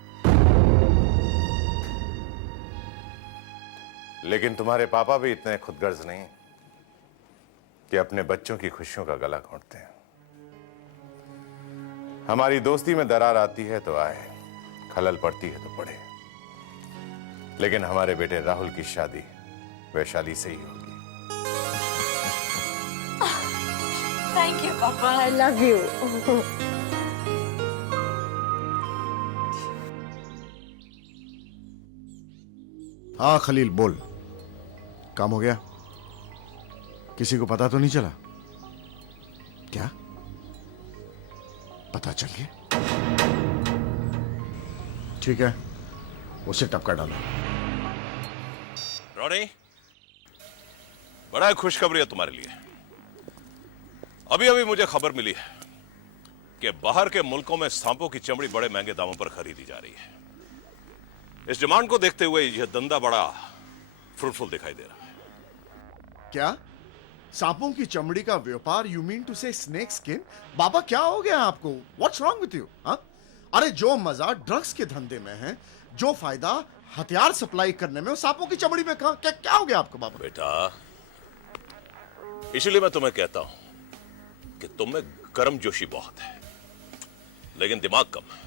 लेकिन तुम्हारे पापा भी इतने खुदगर्ज नहीं कि अपने बच्चों की खुशियों का गला घोंटते हैं। हमारी दोस्ती में दरार आती है तो आए, खलल पड़ती है तो पड़े, लेकिन हमारे बेटे राहुल की शादी वैशाली से ही होगी। थैंक यू पापा, आई लव यू। हाँ खलील, बोल, काम हो गया? किसी को पता तो नहीं चला? क्या पता चल गया? ठीक है, उसे टपका डालो। रोनी, बड़ा खुशखबरी है तुम्हारे लिए। अभी अभी मुझे खबर मिली है कि बाहर के मुल्कों में सांपों की चमड़ी बड़े महंगे दामों पर खरीदी जा रही है। इस डिमांड को देखते हुए यह धंधा बड़ा फ्रूटफुल दिखाई दे रहा है। क्या सांपों की चमड़ी का व्यापार? यू मीन टू से स्नेक स्किन? बाबा क्या हो गया आपको? What's wrong with you? अरे जो मजा ड्रग्स के धंधे में है, जो फायदा हथियार सप्लाई करने में, वो सांपों की चमड़ी में कहा? क्या हो गया आपको बाबा? बेटा, इसलिए मैं तुम्हें कहता हूं कि तुम में गर्मजोशी बहुत है लेकिन दिमाग कम है।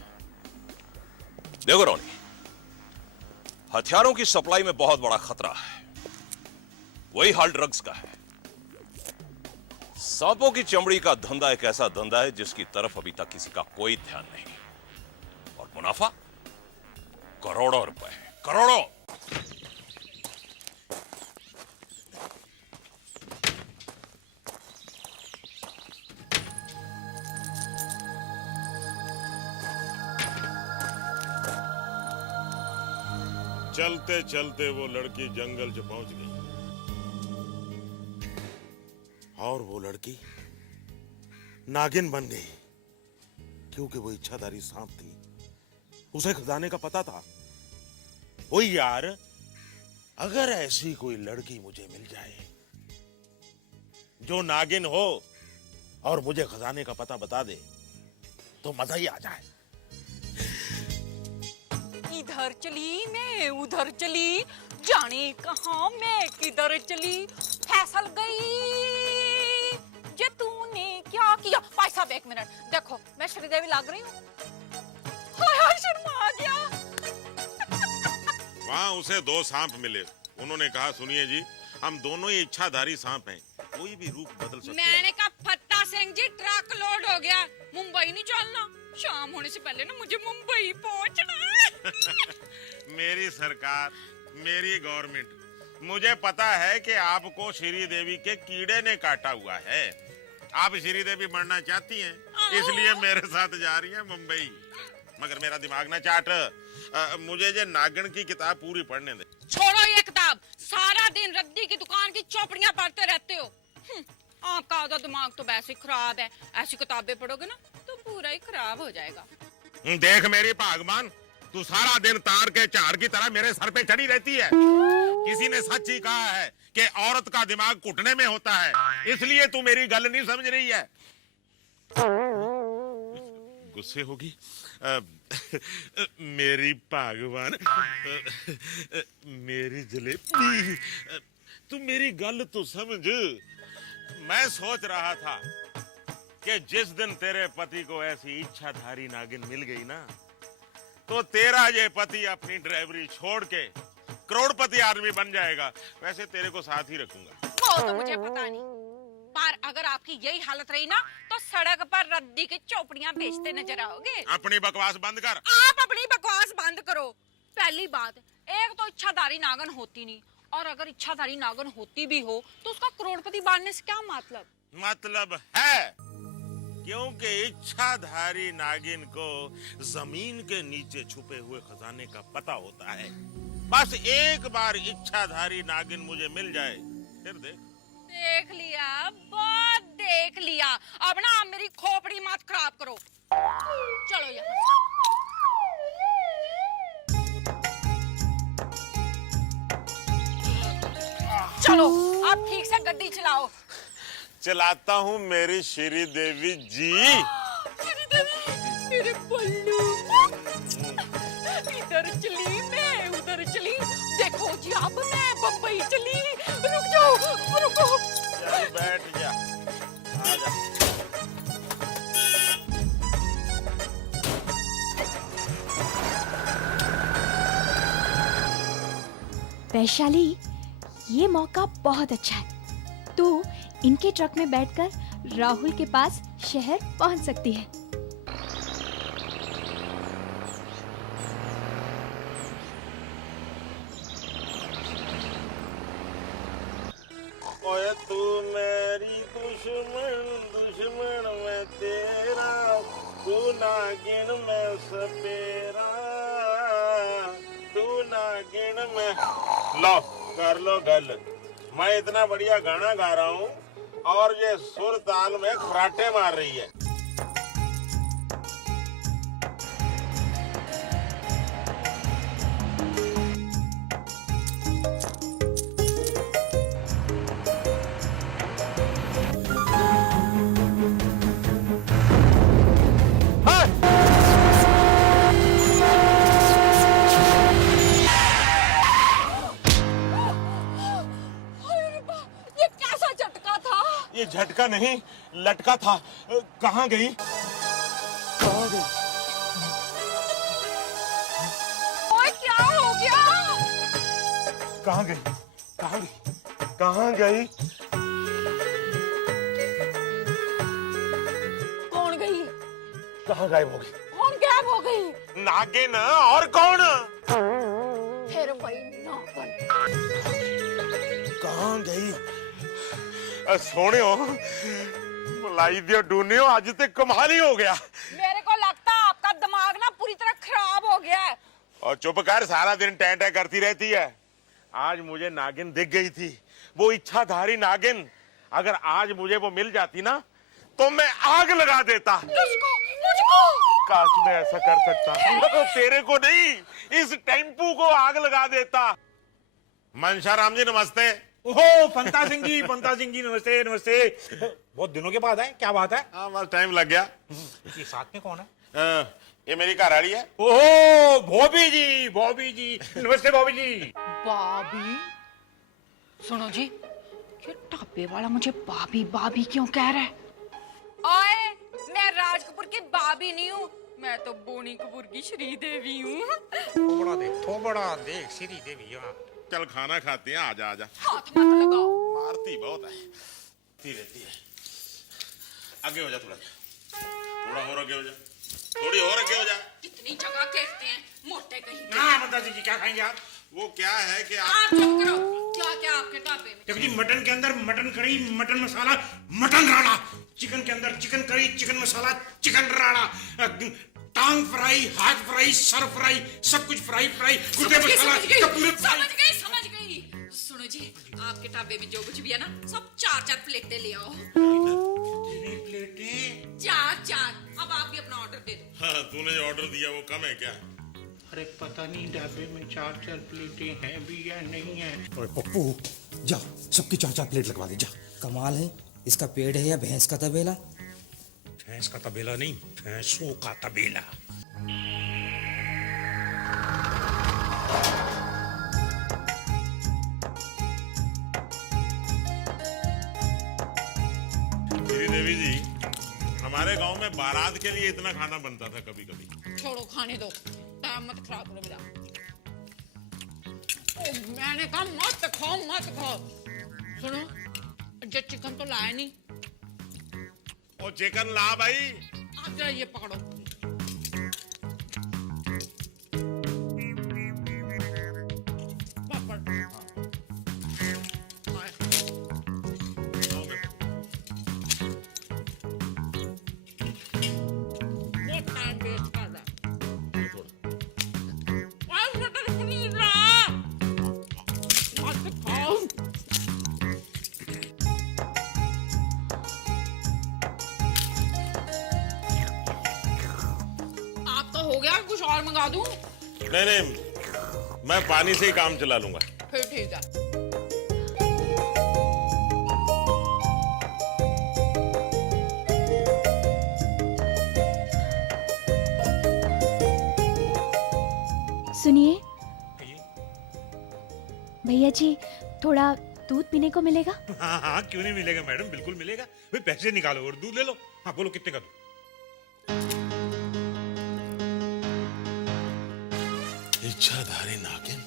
देखो रोनी, हथियारों की सप्लाई में बहुत बड़ा खतरा है, वही हाल ड्रग्स का है। सांपों की चमड़ी का धंधा एक ऐसा धंधा है जिसकी तरफ अभी तक किसी का कोई ध्यान नहीं, और मुनाफा करोड़ों रुपए है, करोड़ों। चलते चलते वो लड़की जंगल से पहुंच गई, और वो लड़की नागिन बन गई, क्योंकि वो इच्छाधारी सांप थी। उसे खजाने का पता था। ओ यार, अगर ऐसी कोई लड़की मुझे मिल जाए जो नागिन हो और मुझे खजाने का पता बता दे तो मजा ही आ जाए। इधर चली मैं उधर चली, जाने कहां मैं किधर चली, फैसल गई जे तूने क्या किया। भाई साहब एक मिनट, देखो मैं श्रीदेवी लग रही हूँ। हाय हाय, शर्मा आ गया। वहाँ उसे दो सांप मिले। उन्होंने कहा, सुनिए जी, हम दोनों ही इच्छाधारी सांप हैं, कोई भी रूप बदल सकते हैं। मैंने कहा फत्ता सिंह जी, ट्रक लोड हो गया, मुंबई नहीं चलना, शाम होने से पहले ना मुझे मुंबई पहुंचना है। मेरी सरकार, मेरी गवर्नमेंट, मुझे पता है कि आपको श्रीदेवी के कीड़े ने काटा हुआ है। आप श्रीदेवी मरना चाहती हैं, इसलिए मेरे साथ जा रही हैं मुंबई। मगर मेरा दिमाग ना चाट, मुझे ये नागिन की किताब पूरी पढ़ने दे। छोड़ो ये किताब, सारा दिन रद्दी की दुकान की चौपड़ियां पढ़ते रहते हो। आपका आधा दिमाग तो वैसे ही खराब है, ऐसी किताबें पढ़ोगे ना तो पूरा ही खराब हो जाएगा। देख मेरी भागमान, तू सारा दिन तार के चार की तरह मेरे सर पे चढ़ी रहती है। किसी ने सच ही कहा है कि औरत का दिमाग घुटने में होता है, इसलिए तू मेरी गल नहीं समझ रही है। गुस्से होगी मेरी भागवान, मेरी जलेबी, तू मेरी गल तो समझ। मैं सोच रहा था कि जिस दिन तेरे पति को ऐसी इच्छाधारी नागिन मिल गई ना, तो तेरा ये पति अपनी ड्राइवरी छोड़ के करोड़पति आदमी बन जाएगा। वैसे तेरे को साथ ही रखूंगा। वो तो मुझे पता नहीं, पर अगर आपकी यही हालत रही ना तो सड़क पर रद्दी की चौपड़ियां बेचते नजर आओगे। अपनी बकवास बंद कर। आप अपनी बकवास बंद करो। पहली बात, एक तो इच्छाधारी नागन होती नहीं, और अगर इच्छाधारी नागन होती भी हो तो उसका करोड़पति बनने से क्या मतलब? मतलब है, क्योंकि इच्छाधारी नागिन को जमीन के नीचे छुपे हुए खजाने का पता होता है। बस एक बार इच्छाधारी नागिन मुझे मिल जाए, फिर देख लिया, बहुत देख लिया। अब ना आप मेरी खोपड़ी मत खराब करो। चलो यहाँ से। चलो आप ठीक से गड्डी चलाओ। चलाता हूँ मेरी श्रीदेवी जी। श्रीदेवी, मेरे बल्लू। इधर चली मैं उधर चली, देखो जी अब मैं बम्बई चली। रुक जाओ, रुको। चल बैठ जा, आ जा। वैशाली, ये मौका बहुत अच्छा है। तू इनके ट्रक में बैठकर राहुल के पास शहर पहुंच सकती है। ओए तू मेरी दुश्मन, दुश्मन मैं तेरा, तू नागिन मैं सपेरा, तू नागिन मैं। लो कर लो गल। मैं इतना बढ़िया गाना गा रहा हूँ और ये सुर ताल में खराटे मार रही है। ये कैसा झटका था? ये झटका नहीं, लटका था। कहाँ गई? कहाँ गई? ओए क्या हो गया? कहाँ गई? कहाँ गई? कहाँ गई? कौन गई? कहाँ गायब हो गई? कौन गायब हो गई? नागिन और कौन? फिर वही नागिन। कहाँ गई? सोनियो, मलाई दियो डूनियो, आज ते कमाल ही हो गया। मेरे को लगता है आपका दिमाग ना पूरी तरह खराब हो गया है। और चुप कर, सारा दिन टैं टैं करती रहती है। आज मुझे नागिन दिख गई थी, वो इच्छाधारी नागिन। अगर आज मुझे वो मिल जाती ना तो मैं आग लगा देता। मुझको काश मैं ऐसा कर सकता, तो तेरे को नहीं, इस टेम्पू को आग लगा देता। मनशा राम जी नमस्ते। ओहो पंता सिंह जी नमस्ते नमस्ते। बहुत दिनों के बाद है, क्या बात है? हाँ बस टाइम लग गया। ये साथ में कौन है? ये मेरी घरवाली है। ओहो बॉबी जी नमस्ते बॉबी जी। बाबी? सुनो जी, ये टापे वाला मुझे बाबी बाबी क्यों कह रहा है? ओए, मैं राज कपूर की बाबी नहीं हूँ, मैं तो बोनी कपूर की श्रीदेवी हूँ। थोबड़ा देख श्रीदेवी। चल खाना खाते हैं, आजा आजा। हाथ मत लगाओ। मारती बहुत है, रहती है। आगे हो जा, थोड़ा और आगे हो जा, थोड़ी और आगे हो जा। कितनी जगह कहते हैं मोटे कहीं। ना मंता जी क्या खाएंगे आप? वो क्या है कि आप चुप करो। क्या क्या आपके ढाबे में? देखो जी, मटन के अंदर मटन करी, मटन मसाला, मटन राड़ा। चिकन के अंदर चिकन करी, चिकन मसाला, चिकन राड़ा। टांग फ्राई, हाथ फ्राई, सर फ्राई, सब कुछ फ्राई गुर्दे मसाला, कपूर फ्राई। समझ गई। सुनो जी, आपके ढाबे में जो कुछ भी है ना, सब 4-4 प्लेटें ले आओ। प्लेटें? 4-4। अब आप भी अपना ऑर्डर दे दो। हाँ, तूने जो ऑर्डर दिया वो कम है क्या? अरे पता नहीं ढाबे में 4-4 प्लेटें हैं भी या नहीं है। ओए पप्पू, जा सबकी 4-4 प्लेट लगवा दे, जा। कमाल है, इसका पेड़ है या भैंस का तबेला? भैंस का तबेला नहीं, भैंसों का तबेला। देवी जी, हमारे गांव में बारात के लिए इतना खाना बनता था कभी कभी। छोड़ो, खाने दो, टाइम मत खराब करो मेरा। मैंने कहा मत खाओ। सुनो, जो चिकन तो लाया नहीं। ओ चिकन ला भाई। आप जरा ये पकड़ो। हो गया, कुछ और मंगा दूं? नहीं, मैं पानी से ही काम चला लूंगा। फिर ठीक है। सुनिए भैया जी, थोड़ा दूध पीने को मिलेगा? हाँ, क्यों नहीं मिलेगा मैडम, बिल्कुल मिलेगा। भाई पैसे निकालो और दूध ले लो। हाँ बोलो, कितने का दूध? इच्छाधारी नागिन,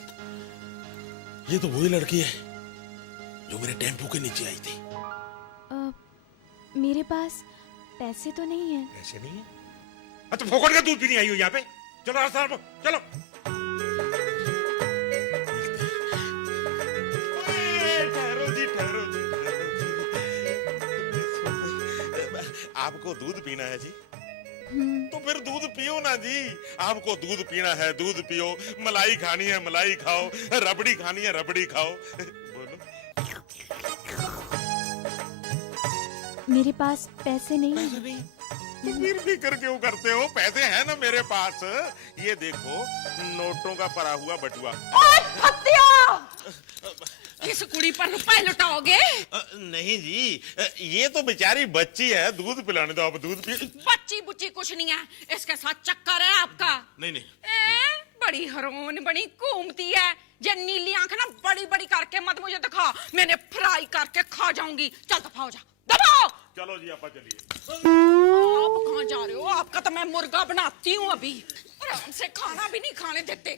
ये तो वही लड़की है जो मेरे टेम्पो के नीचे आई थी। मेरे पास पैसे तो नहीं है। पैसे नहीं है? तो फोकट का दूध भी नहीं आई हो यहाँ पे। चलो रास्ता चलो। ठहरो जी। आपको दूध पीना है जी? तो फिर दूध पियो ना जी। आपको दूध पीना है दूध पियो, मलाई खानी है मलाई खाओ, रबड़ी खानी है रबड़ी खाओ। बोलो। मेरे पास पैसे नहीं है। तो फिर फिक्र क्यों करते हो, पैसे हैं ना मेरे पास। ये देखो नोटों का पड़ा हुआ बटुआ। इस कुड़ी पर रुपए लुटाओगे? नहीं जी, ये तो बेचारी बच्ची है, दूध पिलाने दो, आप दूध पी। बच्ची बुच्ची कुछ नहीं है, इसके साथ चक्कर है आपका। नहीं नहीं, बड़ी हरोन बड़ी घूमती है। जे नीली आंख ना बड़ी बड़ी करके मत मुझे दिखा, मैंने फ्राई करके खा जाऊंगी। चल दफाओ जा, दफाओ। चलो जी आपा चलिए। आप कहाँ जा रहे हो? आपका तो मैं मुर्गा बनाती हूँ अभी। आराम से खाना भी नहीं खाने देते।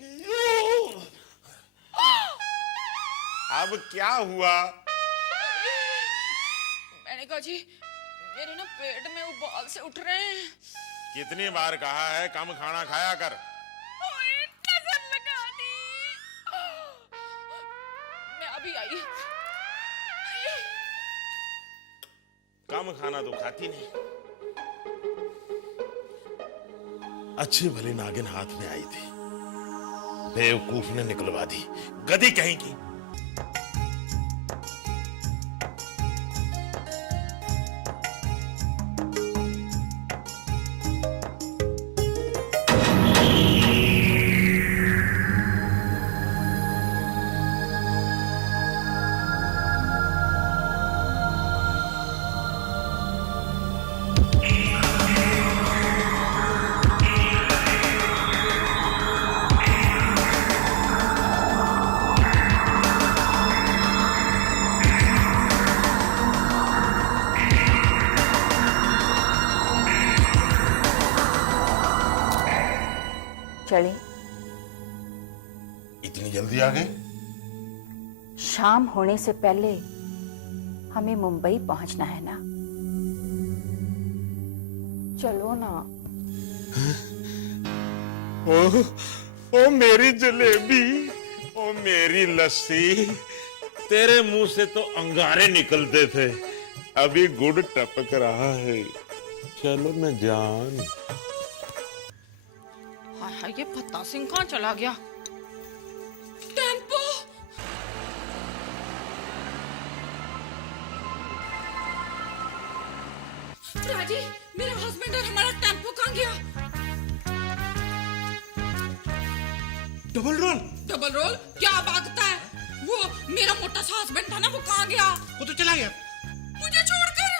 अब क्या हुआ? मैंने कहा जी मेरे ना पेट में उबाल से उठ रहे हैं। कितनी बार कहा है कम खाना खाया कर। नजर लगा दी। मैं अभी आई। कम खाना तो खाती नहीं। अच्छी भली नागिन हाथ में आई थी, बेवकूफ ने निकलवा दी, गधी कहीं की। चले। इतनी जल्दी आ गए? शाम होने से पहले हमें मुंबई पहुंचना है ना। चलो ना। ओ मेरी जलेबी, ओ मेरी लस्सी, तेरे मुंह से तो अंगारे निकलते थे, अभी गुड़ टपक रहा है। चलो न जान। हाय ये फत्ता सिंह कहाँ चला गया? टेम्पो। राजी, मेरा हस्बैंड और हमारा टेम्पो कहाँ गया? Double role. डबल रोल क्या भागता है? वो मेरा मोटा सा हस्बैंड था ना, वो कहाँ गया? वो तो चला गया मुझे छोड़कर।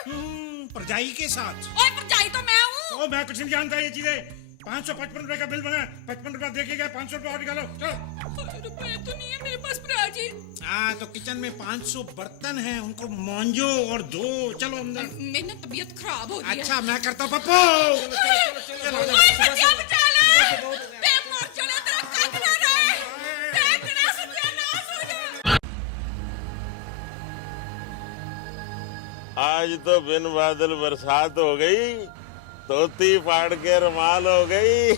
परजाई के साथ। ओए परजाई तो मैं हूँ। मैं कुछ नहीं जानता ये चीजें। 555 रुपए का बिल बना, 55 रुपए देखिएगा, 500 रुपए और निकालो। चलो। रुपए तो नहीं है मेरे पास राजी। हाँ तो किचन में 500 बर्तन हैं, उनको मांजो और धो। चलो अंदर। मेरी ना तबीयत खराब हो रही है। अच्छा मैं करता हूँ पप्पू। चलो बचा ले। मैं मर जाना, तेरा कट ना रहे। देखना सत्यानाश हो जाए। आज तो बिन बादल बरसात हो गई, तोती फाड़ के रुमाल हो गई।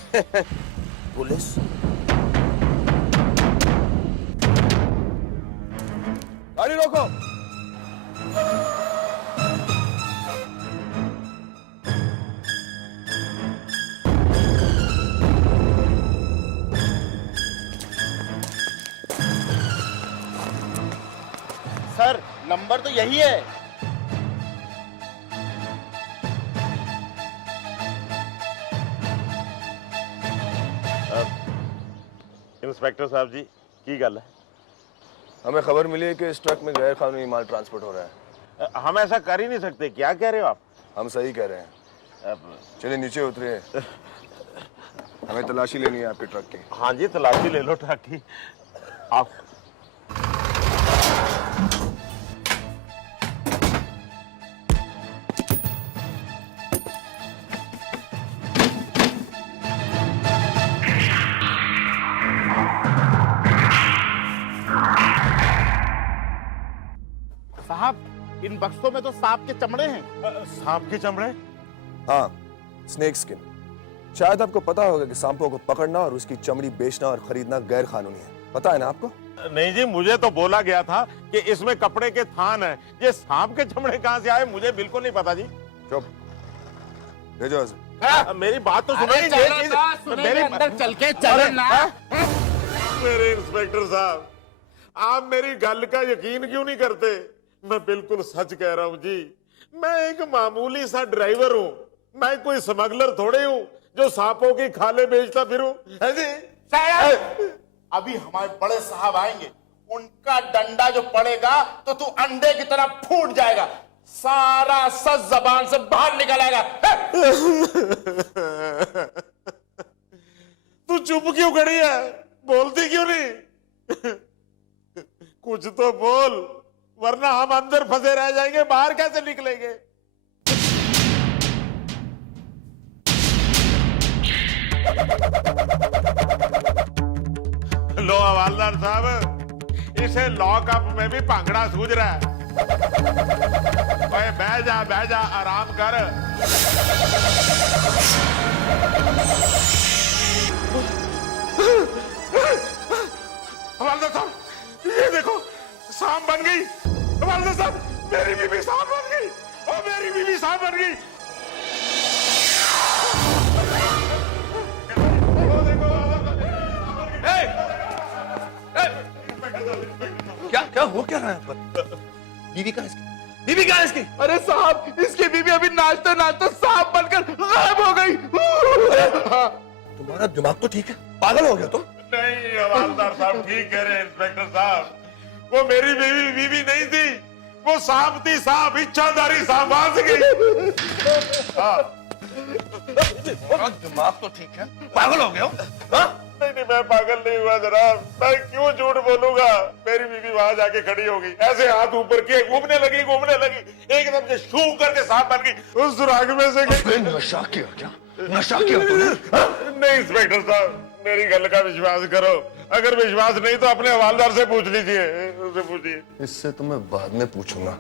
पुलिस? गाड़ी रोको। सर नंबर तो यही है। इंस्पेक्टर साहब जी की गल है? हमें खबर मिली है कि इस ट्रक में गैर कानूनी माल ट्रांसपोर्ट हो रहा है। हम ऐसा कर ही नहीं सकते। क्या कह रहे हो आप? हम सही कह रहे हैं। चलिए नीचे उतरिए, हमें तलाशी लेनी है आपके ट्रक की। हाँ जी तलाशी ले लो ट्रक की। आप साहब इन बक्सों में तो सांप के चमड़े हैं। सांप के चमड़े? हाँ, स्नेक स्किन। शायद आपको पता होगा कि सांपों को पकड़ना और उसकी चमड़ी बेचना और खरीदना गैर कानूनी है। पता है ना आपको? नहीं जी, मुझे तो बोला गया था कि इसमें कपड़े के थान है। ये सांप के चमड़े कहाँ से आए मुझे बिल्कुल नहीं पता जी। चुप, भेजो। मेरी बात तो सुनो। अरे चलो ना, सुने के अंदर चल के चलो ना। मेरे इंस्पेक्टर साहब, आप मेरी गल का यकीन क्यों नहीं करते? मैं बिल्कुल सच कह रहा हूं जी। मैं एक मामूली सा ड्राइवर हूं, मैं कोई स्मगलर थोड़े हूं जो सांपों की खाले बेचता फिरूं, है जी? अभी हमारे बड़े साहब आएंगे, उनका डंडा जो पड़ेगा तो तू अंडे की तरह फूट जाएगा, सारा सच जबान से बाहर निकल आएगा। तू चुप क्यों खड़ी है? बोलती क्यों नहीं? कुछ तो बोल, वरना हम अंदर फंसे रह जाएंगे, बाहर कैसे निकलेंगे? लो हवालदार साहब, इसे लॉकअप में भी भांगड़ा सूझ रहा है। ओए बह जा, आराम कर। हवालदार साहब, ये देखो, सांप बन गई। हवालदार साहब, मेरी बीवी सांप बन गई। ओ मेरी बीवी सांप बन गई। क्या हो क्या रहा है पर? बीवी कहाँ इसकी? बीवी कहाँ इसकी? अरे साहब, इसकी बीवी अभी नाचते नाचते सांप बनकर गायब हो गई। तुम्हारा दिमाग तो ठीक है, पागल हो गया तुम? नहीं हवालदार साहब, ठीक कह रहे हैं इंस्पेक्टर साहब। वो मेरी बीवी नहीं थी, वो सांप थी, सांप, इच्छाधारी सांप आ गई। दिमाग तो ठीक है, पागल हो गया हो? नहीं, मैं पागल नहीं हुआ जनाब। मैं क्यों झूठ बोलूंगा? मेरी बीवी वहां जाके खड़ी हो गई, ऐसे हाथ ऊपर किए, घूमने लगी, एकदम से शू करके सांप बन गई। उस सुराग में से नशा किया क्या? नशा किया तूने? नहीं इंस्पेक्टर साहब, मेरी गल का विश्वास करो। अगर विश्वास नहीं तो अपने हवालदार से पूछ लीजिए, उससे पूछिए। इससे तो मैं बाद में पूछूंगा।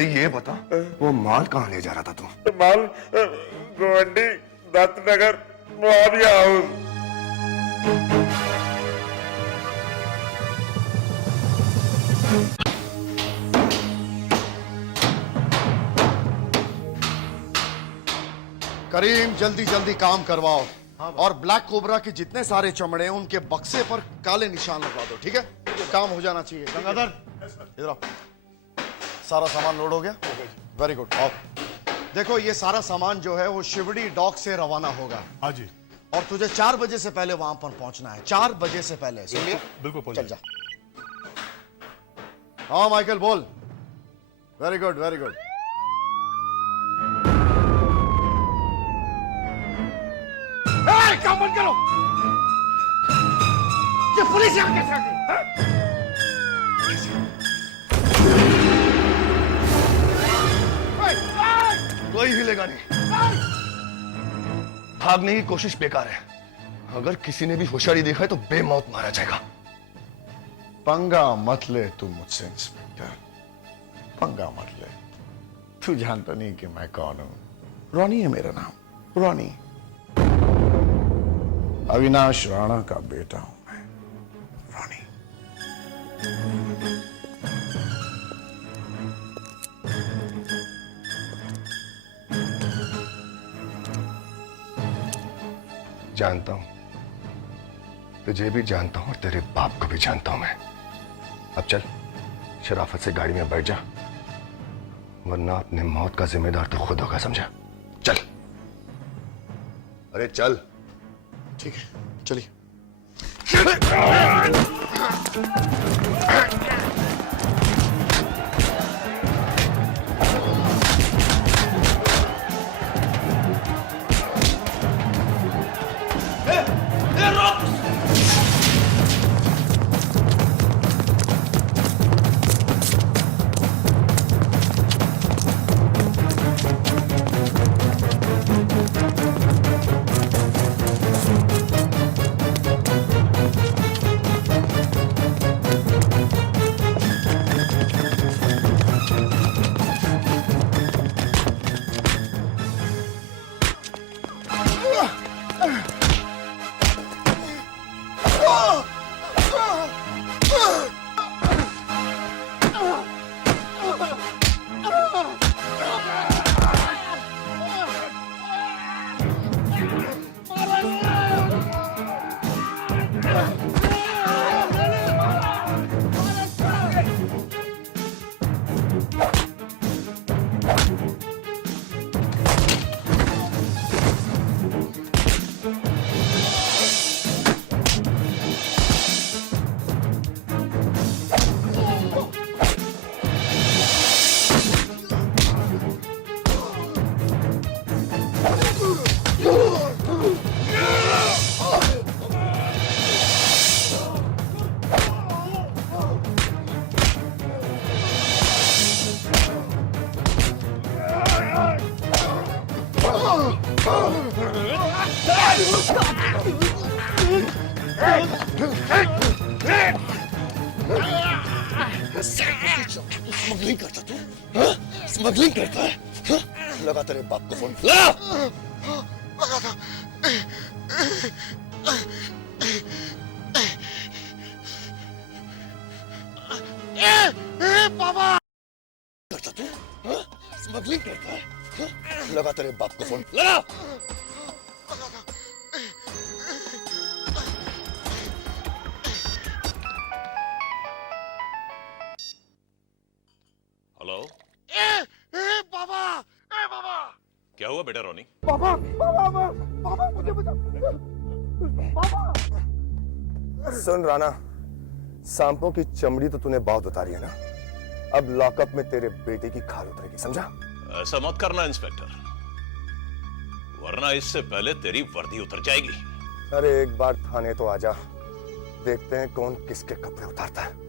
ये बता, वो माल कहाँ ले जा रहा था तू? माल गोवंडी, दत्त नगर, मुआविया हाउस। करीम, जल्दी जल्दी काम करवाओ। और ब्लैक कोबरा के जितने सारे चमड़े हैं उनके बक्से पर काले निशान लगवा दो, ठीक है? काम हो जाना चाहिए। गंगाधर, इधर आओ। सारा सामान लोड हो गया? Very good. आओ। देखो, ये सारा सामान जो है वो शिवड़ी डॉक से रवाना होगा। हाँ जी। और तुझे 4 बजे से पहले वहां पर पहुंचना है। 4 बजे से पहले, सुनिए? बिल्कुल। चल जा। हाँ माइकल, बोल। Very good, very good. काम बंद करो। ये पुलिस यहाँ कैसे आ गई? कोई हिलेगा नहीं। भागने की कोशिश बेकार है। अगर किसी ने भी होशियारी देखा है तो बेमौत मारा जाएगा। पंगा मत ले तू मुझसे इंस्पेक्टर, पंगा मत ले। तू जानता नहीं कि मैं कौन हूं? रॉनी है मेरा नाम, रॉनी। अविनाश राणा का बेटा हूं मैं, रॉनी। जानता हूं, तुझे भी जानता हूं और तेरे बाप को भी जानता हूं मैं। अब चल, शराफत से गाड़ी में बैठ जा, वरना अपने मौत का जिम्मेदार तो खुद होगा, समझा? चल। अरे चल। ठीक है, चलिए। स्मगलिंग करता तू? हाँ? स्मगलिंग करता है? हाँ? लगा तेरे बाप को फोन, लगा। लगा था। बाबा करता तू? हाँ? स्मगलिंग करता है? हाँ? लगा तेरे बाप को फोन, लगा। हेलो बाबा, बाबा, क्या हुआ बेटा रोनी? बाबा, बाबा, बाबा, मुझे बचा, बाबा। सुन राणा, सांपों की चमड़ी तो तूने बहुत उतारी है ना, अब लॉकअप में तेरे बेटे की खाल उतरेगी, समझा? ऐसा मत करना इंस्पेक्टर, वरना इससे पहले तेरी वर्दी उतर जाएगी। अरे एक बार थाने तो आजा, देखते हैं कौन किसके कपड़े उतारता है।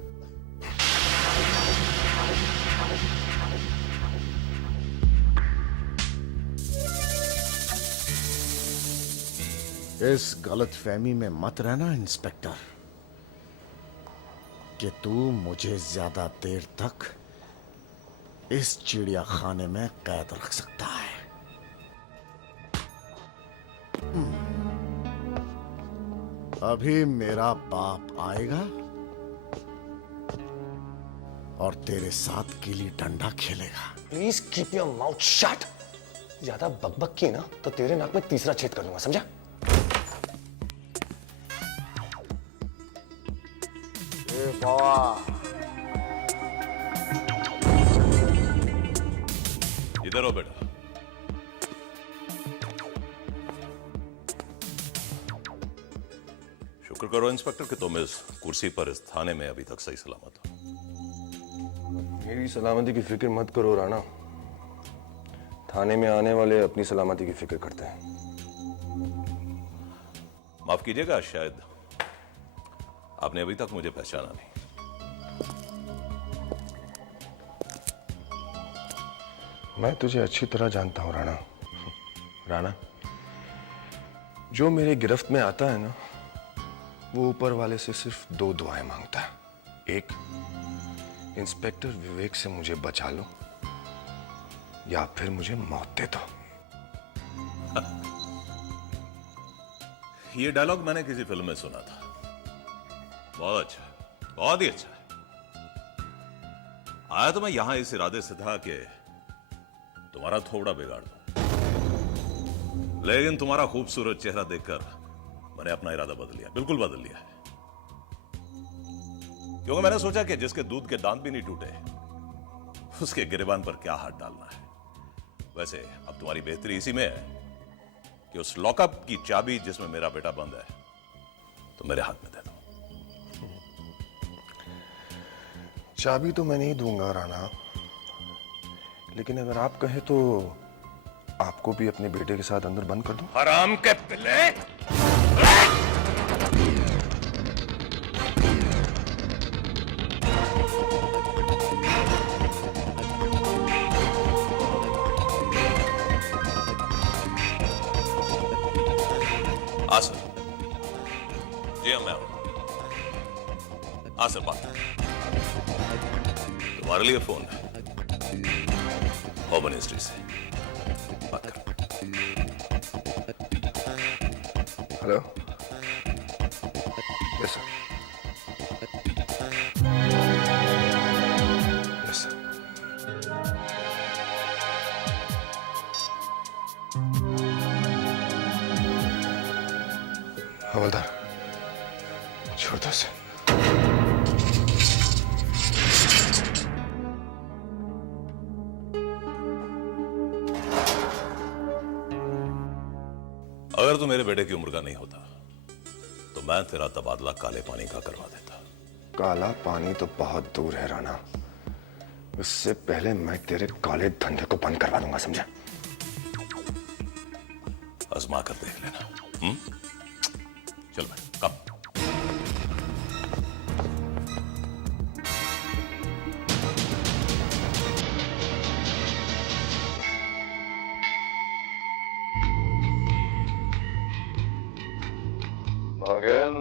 इस गलतफहमी में मत रहना इंस्पेक्टर कि तू मुझे ज्यादा देर तक इस चिड़िया खाने में कैद रख सकता है। अभी मेरा बाप आएगा और तेरे साथ गिल्ली डंडा खेलेगा। Please keep your mouth shut. ज्यादा बकबक की ना तो तेरे नाक में तीसरा छेद कर दूंगा, समझा? इधर हो बेटा। शुक्र करो इंस्पेक्टर कि तुम इस कुर्सी पर इस थाने में अभी तक सही सलामत हो। मेरी सलामती की फिक्र मत करो राणा, थाने में आने वाले अपनी सलामती की फिक्र करते हैं। माफ कीजिएगा, शायद आपने अभी तक मुझे पहचाना नहीं। मैं तुझे अच्छी तरह जानता हूं राणा। राणा, जो मेरे गिरफ्त में आता है ना, वो ऊपर वाले से सिर्फ 2 दुआएं मांगता है। एक, इंस्पेक्टर विवेक से मुझे बचा लो, या फिर मुझे मौत दे दो। ये डायलॉग मैंने किसी फिल्म में सुना था। बहुत अच्छा, बहुत ही अच्छा। आया तो मैं यहां इस इरादे से था कि तुम्हारा थोड़ा बिगाड़ दूं, लेकिन तुम्हारा खूबसूरत चेहरा देखकर मैंने अपना इरादा बदल लिया, बिल्कुल बदल लिया है। क्योंकि मैंने सोचा कि जिसके दूध के दांत भी नहीं टूटे, उसके गिरेबान पर क्या हाथ डालना है। वैसे अब तुम्हारी बेहतरी इसी में है कि उस लॉकअप की चाबी जिसमें मेरा बेटा बंद है, तो मेरे हाथ में दे दो। चाबी तो मैं नहीं दूंगा राणा, लेकिन अगर आप कहें तो आपको भी अपने बेटे के साथ अंदर बंद कर दूं। हराम के पिल्ले! सर जी, मैं सर बात तुम्हारे लिए फोन है, होम मिनिस्ट्री से बात कर। Hello, yes sir, yes sir. हवलदार, छोड़ दो उसे। अगर तू मेरे बेटे की उम्र का नहीं होता तो मैं तेरा तबादला काले पानी का करवा देता। काला पानी तो बहुत दूर है राणा, उससे पहले मैं तेरे काले धंधे को बंद करवा दूंगा, समझा? आजमा कर देख लेना। चल भाई, कब? अगेन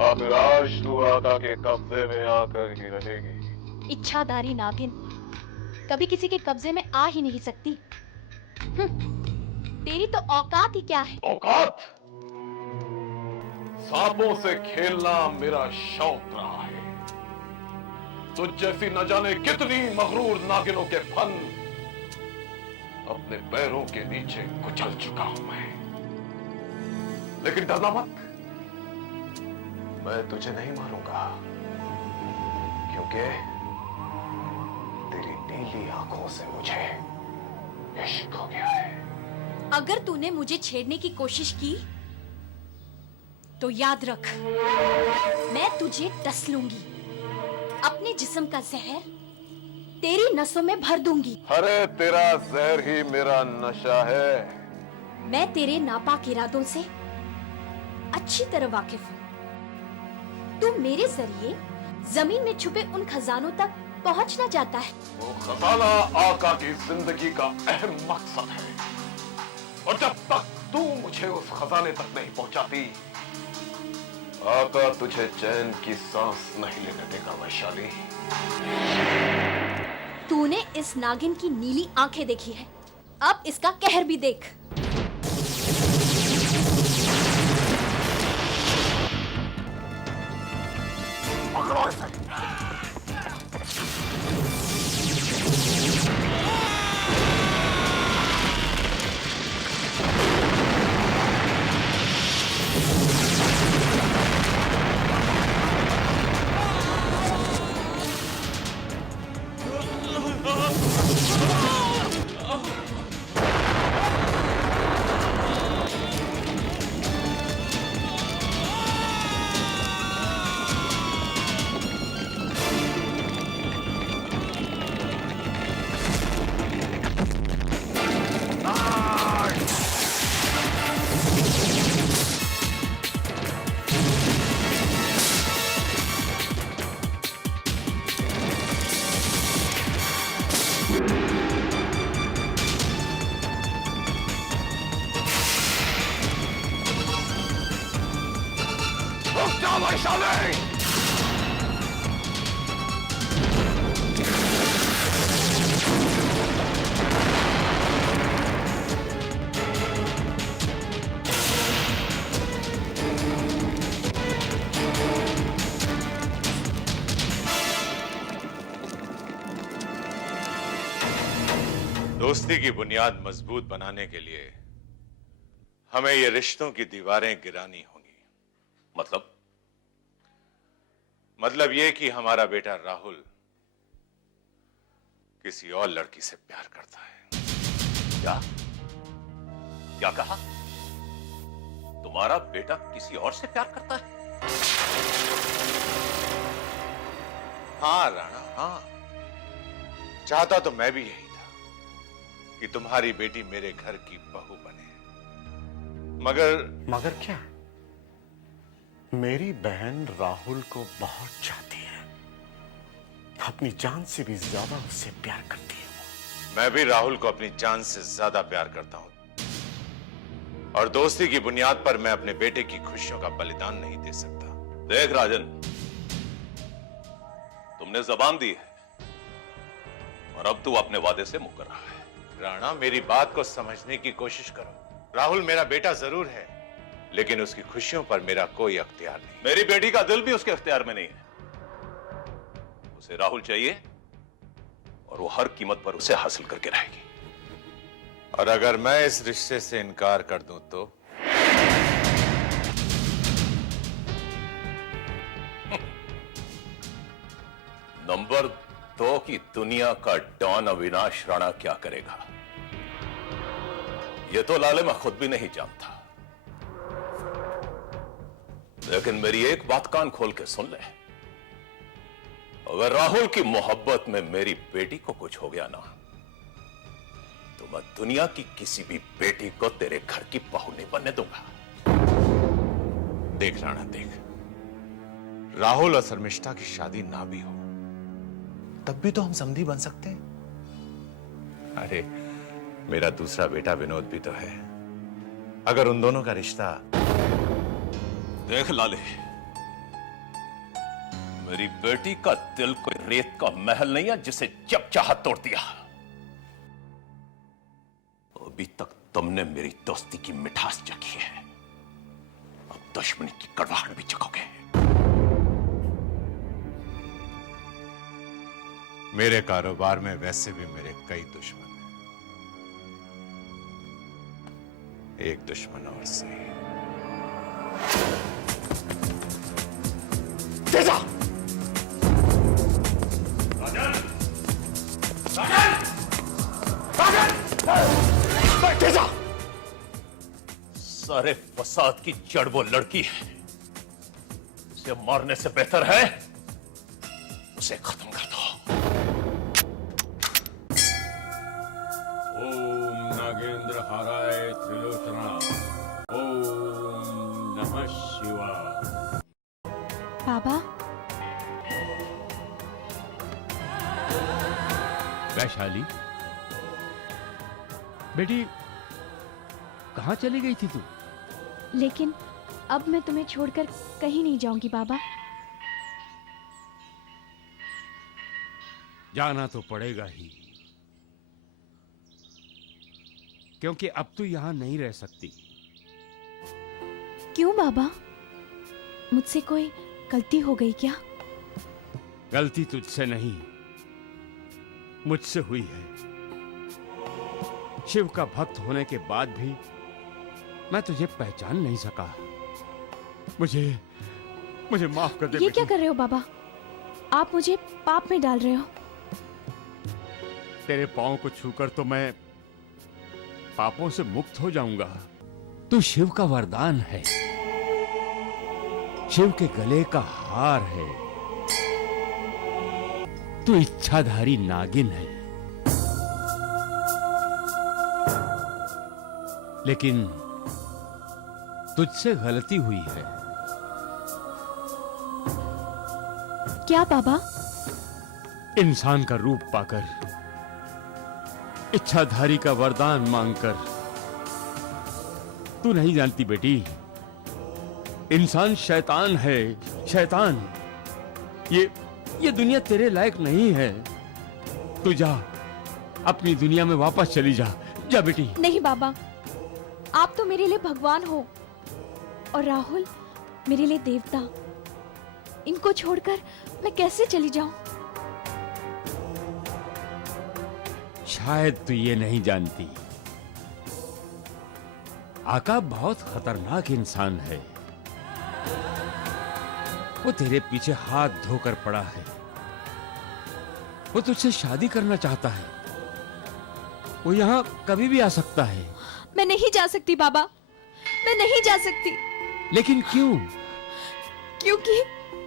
अब राज तू आका के कब्जे में आकर ही रहेगी। इच्छाधारी नागिन कभी किसी के कब्जे में आ ही नहीं सकती। तेरी तो औकात ही क्या है? औकात? सांपों से खेलना मेरा शौक रहा है। तुझ जैसी न जाने कितनी मगरूर नागिनों के फन अपने पैरों के नीचे कुचल चुका हूं मैं। लेकिन डरना मत, मैं तुझे नहीं मारूंगा, क्योंकि तेरी नीली आंखों से मुझे इश्क हो गया है। अगर तूने मुझे छेड़ने की कोशिश की तो याद रख, मैं तुझे डस लूंगी। अपने जिस्म का जहर तेरी नसों में भर दूंगी। अरे तेरा जहर ही मेरा नशा है। मैं तेरे नापाक इरादों से अच्छी तरह वाकिफ हूँ। तू मेरे जरिए जमीन में छुपे उन खजानों तक पहुंचना चाहता है। वो खजाना आका की जिंदगी का अहम मकसद है, और जब तक तू मुझे उस खजाने तक नहीं पहुंचाती, आका तुझे चैन की सांस नहीं लेने देगा वैशाली। तूने इस नागिन की नीली आंखें देखी है, अब इसका कहर भी देख। पकड़ो इसे। वैशाली, दोस्ती की बुनियाद मजबूत बनाने के लिए हमें ये रिश्तों की दीवारें गिरानी होंगी। मतलब ये कि हमारा बेटा राहुल किसी और लड़की से प्यार करता है। क्या कहा? तुम्हारा बेटा किसी और से प्यार करता है? हाँ राणा, हाँ। चाहता तो मैं भी यही था कि तुम्हारी बेटी मेरे घर की बहू बने, मगर क्या? मेरी बहन राहुल को बहुत चाहती है, अपनी जान से भी ज्यादा उससे प्यार करती है वो। मैं भी राहुल को अपनी जान से ज्यादा प्यार करता हूं, और दोस्ती की बुनियाद पर मैं अपने बेटे की खुशियों का बलिदान नहीं दे सकता। देख राजन, तुमने जबान दी है और अब तू अपने वादे से मुकर रहा है। राणा, मेरी बात को समझने की कोशिश करो। राहुल मेरा बेटा जरूर है, लेकिन उसकी खुशियों पर मेरा कोई अख्तियार नहीं। मेरी बेटी का दिल भी उसके अख्तियार में नहीं है। उसे राहुल चाहिए और वो हर कीमत पर उसे हासिल करके रहेगी। और अगर मैं इस रिश्ते से इनकार कर दूं तो? नंबर 2 की दुनिया का डॉन अविनाश राणा क्या करेगा, ये तो लाले मैं खुद भी नहीं जानता। लेकिन मेरी एक बात कान खोल के सुन ले, अगर राहुल की मोहब्बत में मेरी बेटी को कुछ हो गया ना, तो मैं दुनिया की किसी भी बेटी को तेरे घर की बहू नहीं बनने दूंगा। देख राणा, देख, राहुल और शर्मिष्ठा की शादी ना भी हो तब भी तो हम समधी बन सकते हैं। अरे, मेरा दूसरा बेटा विनोद भी तो है, अगर उन दोनों का रिश्ता। देख लाले, मेरी बेटी का दिल कोई रेत का महल नहीं है जिसे जब चाहा तोड़ दिया। अभी तक तुमने मेरी दोस्ती की मिठास चखी है, अब दुश्मनी की कड़वाहट भी चखोगे। मेरे कारोबार में वैसे भी मेरे कई दुश्मन हैं। एक दुश्मन और सही। तेजा! तेजा! सारे फसाद की जड़ वो लड़की है। उसे मारने से बेहतर है उसे खत्म कर दो। ओम नागेंद्र हाराय त्रिलोचना, ओम नमः शिवाय। बाबा, वैशाली बेटी, कहाँ चली गई थी तू? लेकिन अब मैं तुम्हें छोड़कर कहीं नहीं जाऊंगी बाबा। जाना तो पड़ेगा ही, क्योंकि अब तू यहां नहीं रह सकती। क्यों बाबा? मुझसे कोई गलती हो गई क्या? गलती तुझसे नहीं, मुझसे हुई है। शिव का भक्त होने के बाद भी मैं तुझे पहचान नहीं सका। मुझे माफ कर दे। ये क्या कर रहे हो बाबा? आप मुझे पाप में डाल रहे हो। तेरे पांव को छूकर तो मैं पापों से मुक्त हो जाऊंगा। तू शिव का वरदान है, शिव के गले का हार है। तू इच्छाधारी नागिन है। लेकिन तुझसे गलती हुई है। क्या बाबा? इंसान का रूप पाकर, इच्छाधारी का वरदान मांगकर। तू नहीं जानती बेटी, इंसान शैतान है, शैतान। ये दुनिया तेरे लायक नहीं है। तू जा, अपनी दुनिया में वापस चली जा। जा बेटी। नहीं बाबा, आप तो मेरे लिए भगवान हो और राहुल मेरे लिए देवता। इनको छोड़कर मैं कैसे चली जाऊं? शायद तू ये नहीं जानती, आका बहुत खतरनाक इंसान है। वो तेरे पीछे हाथ धोकर पड़ा है। वो तुझसे शादी करना चाहता है। वो यहाँ कभी भी आ सकता है। मैं नहीं जा सकती बाबा, मैं नहीं जा सकती। लेकिन क्यों? क्योंकि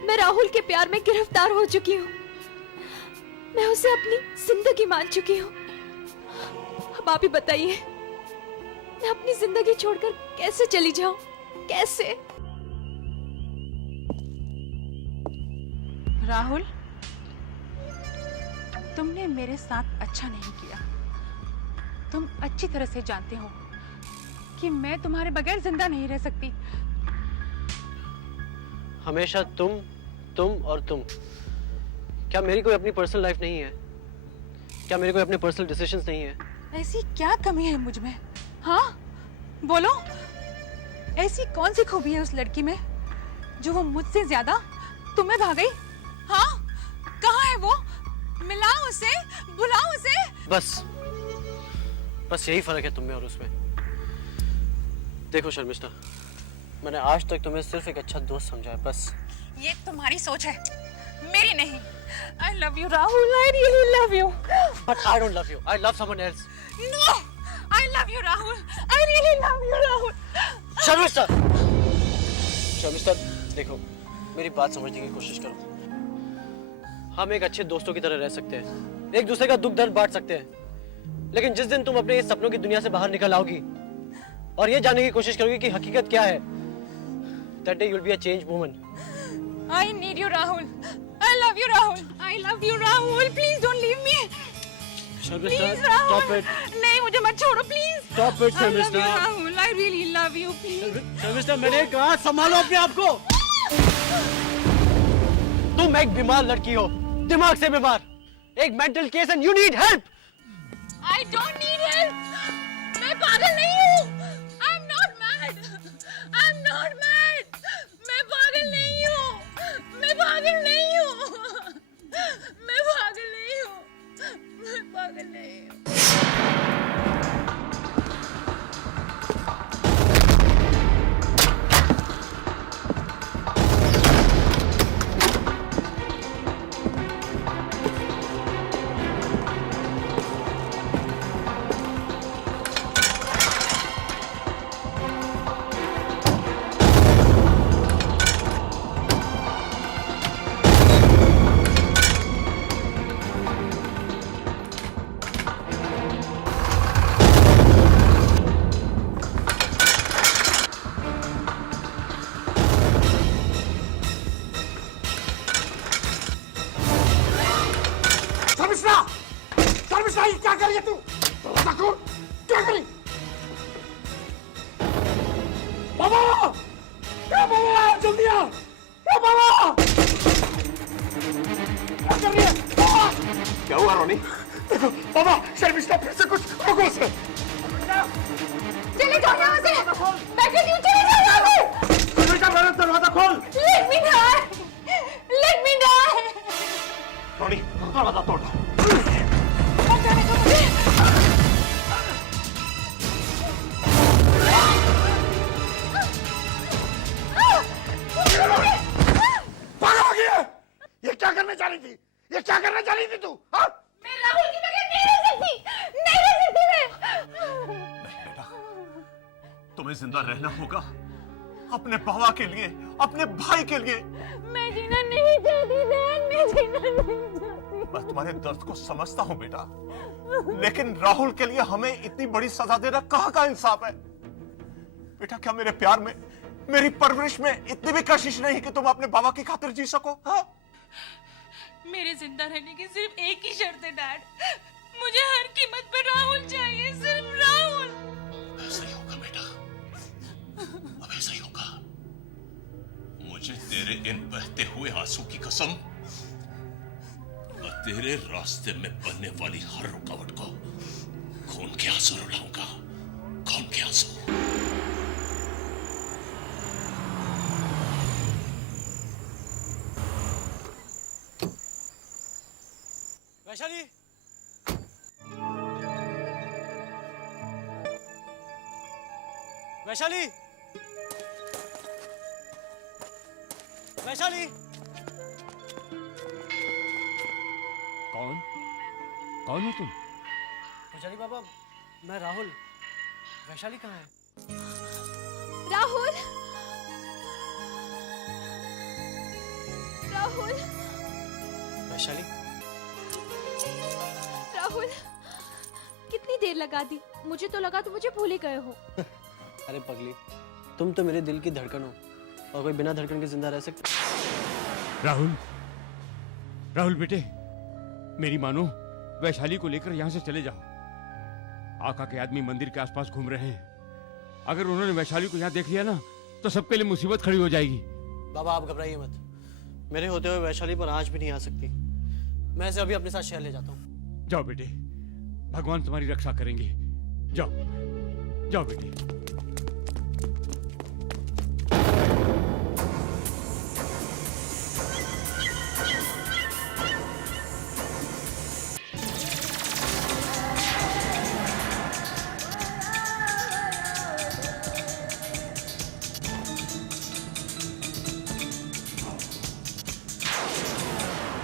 मैं राहुल के प्यार में गिरफ्तार हो चुकी हूँ। मैं उसे अपनी जिंदगी मान चुकी हूँ। अब आप ही बताइए, मैं अपनी जिंदगी छोड़कर कैसे चली जाऊं? कैसे? राहुल, तुमने मेरे साथ अच्छा नहीं किया। तुम अच्छी तरह से जानते हो कि मैं तुम्हारे बगैर जिंदा नहीं रह सकती। हमेशा तुम और तुम। क्या मेरी कोई अपनी पर्सनल लाइफ नहीं है? क्या मेरे कोई अपने पर्सनल डिसीजंस नहीं है? ऐसी क्या कमी है मुझ में? हाँ, बोलो। ऐसी कौन सी खूबी है उस लड़की में जो वो मुझसे ज्यादा तुम्हें भा गई? हाँ, कहाँ है वो? मिलाओ उसे, बुलाओ उसे। बस यही फर्क है तुम में और उसमें। देखो शर्मिष्ठा, मैंने आज तक तुम्हें सिर्फ एक अच्छा दोस्त समझा है, बस। ये तुम्हारी सोच है, मेरी नहीं। I love you, Rahul. I really love you. But I don't love you. I love someone else. No, I love you, Rahul. I really love you, Rahul. Sharmishtha, देखो, मेरी बात समझने की कोशिश करो। हम एक अच्छे दोस्तों की तरह रह सकते हैं, एक दूसरे का दुख दर्द बांट सकते हैं। लेकिन जिस दिन तुम अपने इस सपनों की दुनिया से बाहर निकल आओगी और ये जानने की कोशिश करोगी कि हकीकत क्या है, that day you'll be a changed woman. I need you, Rahul. I love you, Rahul. I love you, Rahul. Please don't leave me. Sharmishtha, Please, Rahul. stop it. नहीं, मुझे मत छोड़ो, please. Stop it, I love you, Sharmishtha. Rahul. I really love you, please. Sharmishtha, मैंने कहा संभालो अपने आप को। तुम एक बीमार लड़की हो, दिमाग से बीमार, एक mental case and you need help. I don't need help. मैं पागल नहीं हूँ। I'm not mad. I'm not mad. मैं पागल नहीं हूँ। मैं पागल नहीं हूँ। मैं पागल नहीं हूँ। मैं पागल नहीं हूँ। शर्मिष्ठा, ये क्या कर रही है तू? दरवाजा खोल, क्या करी? बाबा! क्या बाबा? जल्दी आ! क्या बाबा? क्या कर रही है? बाबा! क्या हुआ रोनी? देखो, बाबा, शर्मिष्ठा फिर से कुछ रोको उसे। चले जाओ यहाँ से। मैं कहती हूँ चले जाओ यहाँ से। शर्मिष्ठा, मेरा दरवाजा खोल। Let me die. Let me die. रोनी, दरवाजा तोड़। जाने दो मुझे। पागल हो गई है? ये क्या करने जा रही थी? ये क्या करने जा रही थी तू? हाँ? मैं राहुल के बगैर नहीं रह सकती। नहीं रह सकती मैं। बेटा, तुम्हें जिंदा रहना होगा अपने बाबा के लिए, अपने भाई के लिए। मैं जीना नहीं चाहती बहन, मैं जीना नहीं चाहती। मैं तुम्हारे दर्द को समझता हूं बेटा, लेकिन राहुल के लिए हमें इतनी बड़ी सजा देना कहां का इंसाफ है? बेटा, क्या मेरे प्यार में, मेरी परवरिश में इतनी भी कशिश नहीं कि तुम अपने बाबा की खातिर जी सको? हाँ? मेरे जिंदा रहने की सिर्फ एक ही शर्त है डैड। मुझे हर कीमत पर राहुल चाहिए, सिर्फ राहुल। ऐसा ही होगा बेटा, अब ऐसा ही होगा। मुझे तेरे इन बहते हुए आंसू की कसम, और तेरे रास्ते में बनने वाली हर रुकावट को खून के आंसू रुलाऊंगा, खून के आंसू। वैशाली, वैशाली, वैशाली। कौन? कौन हो तुम? पुजारी बाबा, मैं राहुल। वैशाली कहाँ है? राहुल, राहुल, वैशाली, राहुल, कितनी देर लगा दी? मुझे तो लगा तुम मुझे भूल ही गए हो। अरे पगली, तुम तो मेरे दिल की धड़कन हो, और कोई बिना धड़कन के जिंदा रह सकता? राहुल, राहुल बेटे, मेरी मानो, वैशाली को लेकर यहां से चले जाओ। आका के आदमी मंदिर के आसपास घूम रहे हैं। अगर उन्होंने वैशाली को यहां देख लिया ना, तो सबके लिए मुसीबत खड़ी हो जाएगी। बाबा, आप घबराइए मत। मेरे होते हुए वैशाली पर आंच भी नहीं आ सकती। मैं इसे अभी अपने साथ शहर ले जाता हूँ। जाओ बेटे, भगवान तुम्हारी रक्षा करेंगे। जाओ, जाओ बेटे।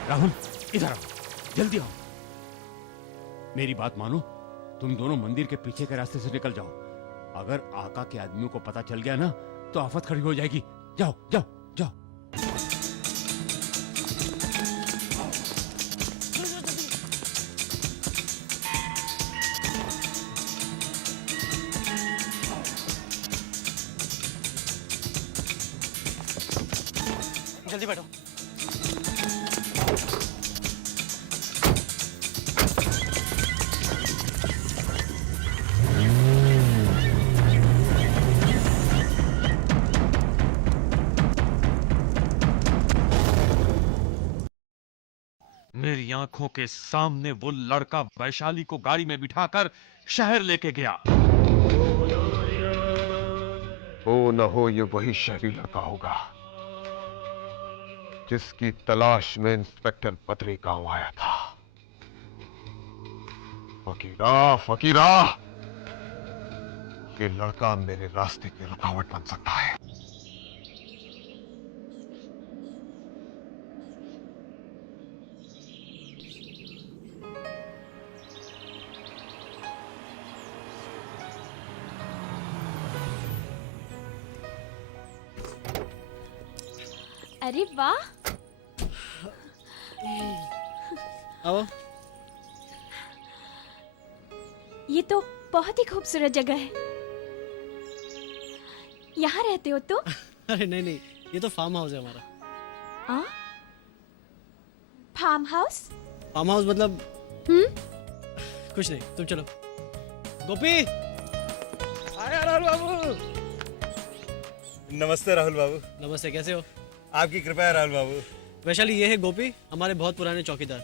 राहुल, इधर आओ, जल्दी आओ। मेरी बात मानो, तुम दोनों मंदिर के पीछे के रास्ते से निकल जाओ। अगर आका के आदमियों को पता चल गया ना, तो आफत खड़ी हो जाएगी। जाओ, जाओ, जाओ। जल्दी बैठो। आंखों के सामने वो लड़का वैशाली को गाड़ी में बिठाकर शहर लेके गया। हो न हो ये वही शहरी लड़का होगा जिसकी तलाश में इंस्पेक्टर बद्री गांव आया था। फकीरा फकीरा, ये लड़का मेरे रास्ते की रुकावट बन सकता है। अरे वाह, आओ। ये तो बहुत ही खूबसूरत जगह है। यहाँ रहते हो तो? अरे नहीं नहीं, ये तो फार्म हाउस है हमारा। हाँ? Farm house? फार्म हाउस मतलब कुछ नहीं, तुम चलो। गोपी, आया राहुल बाबू। नमस्ते राहुल बाबू। नमस्ते, कैसे हो? आपकी कृपा है राहुल बाबू। वैशाली ये है गोपी, हमारे बहुत पुराने चौकीदार।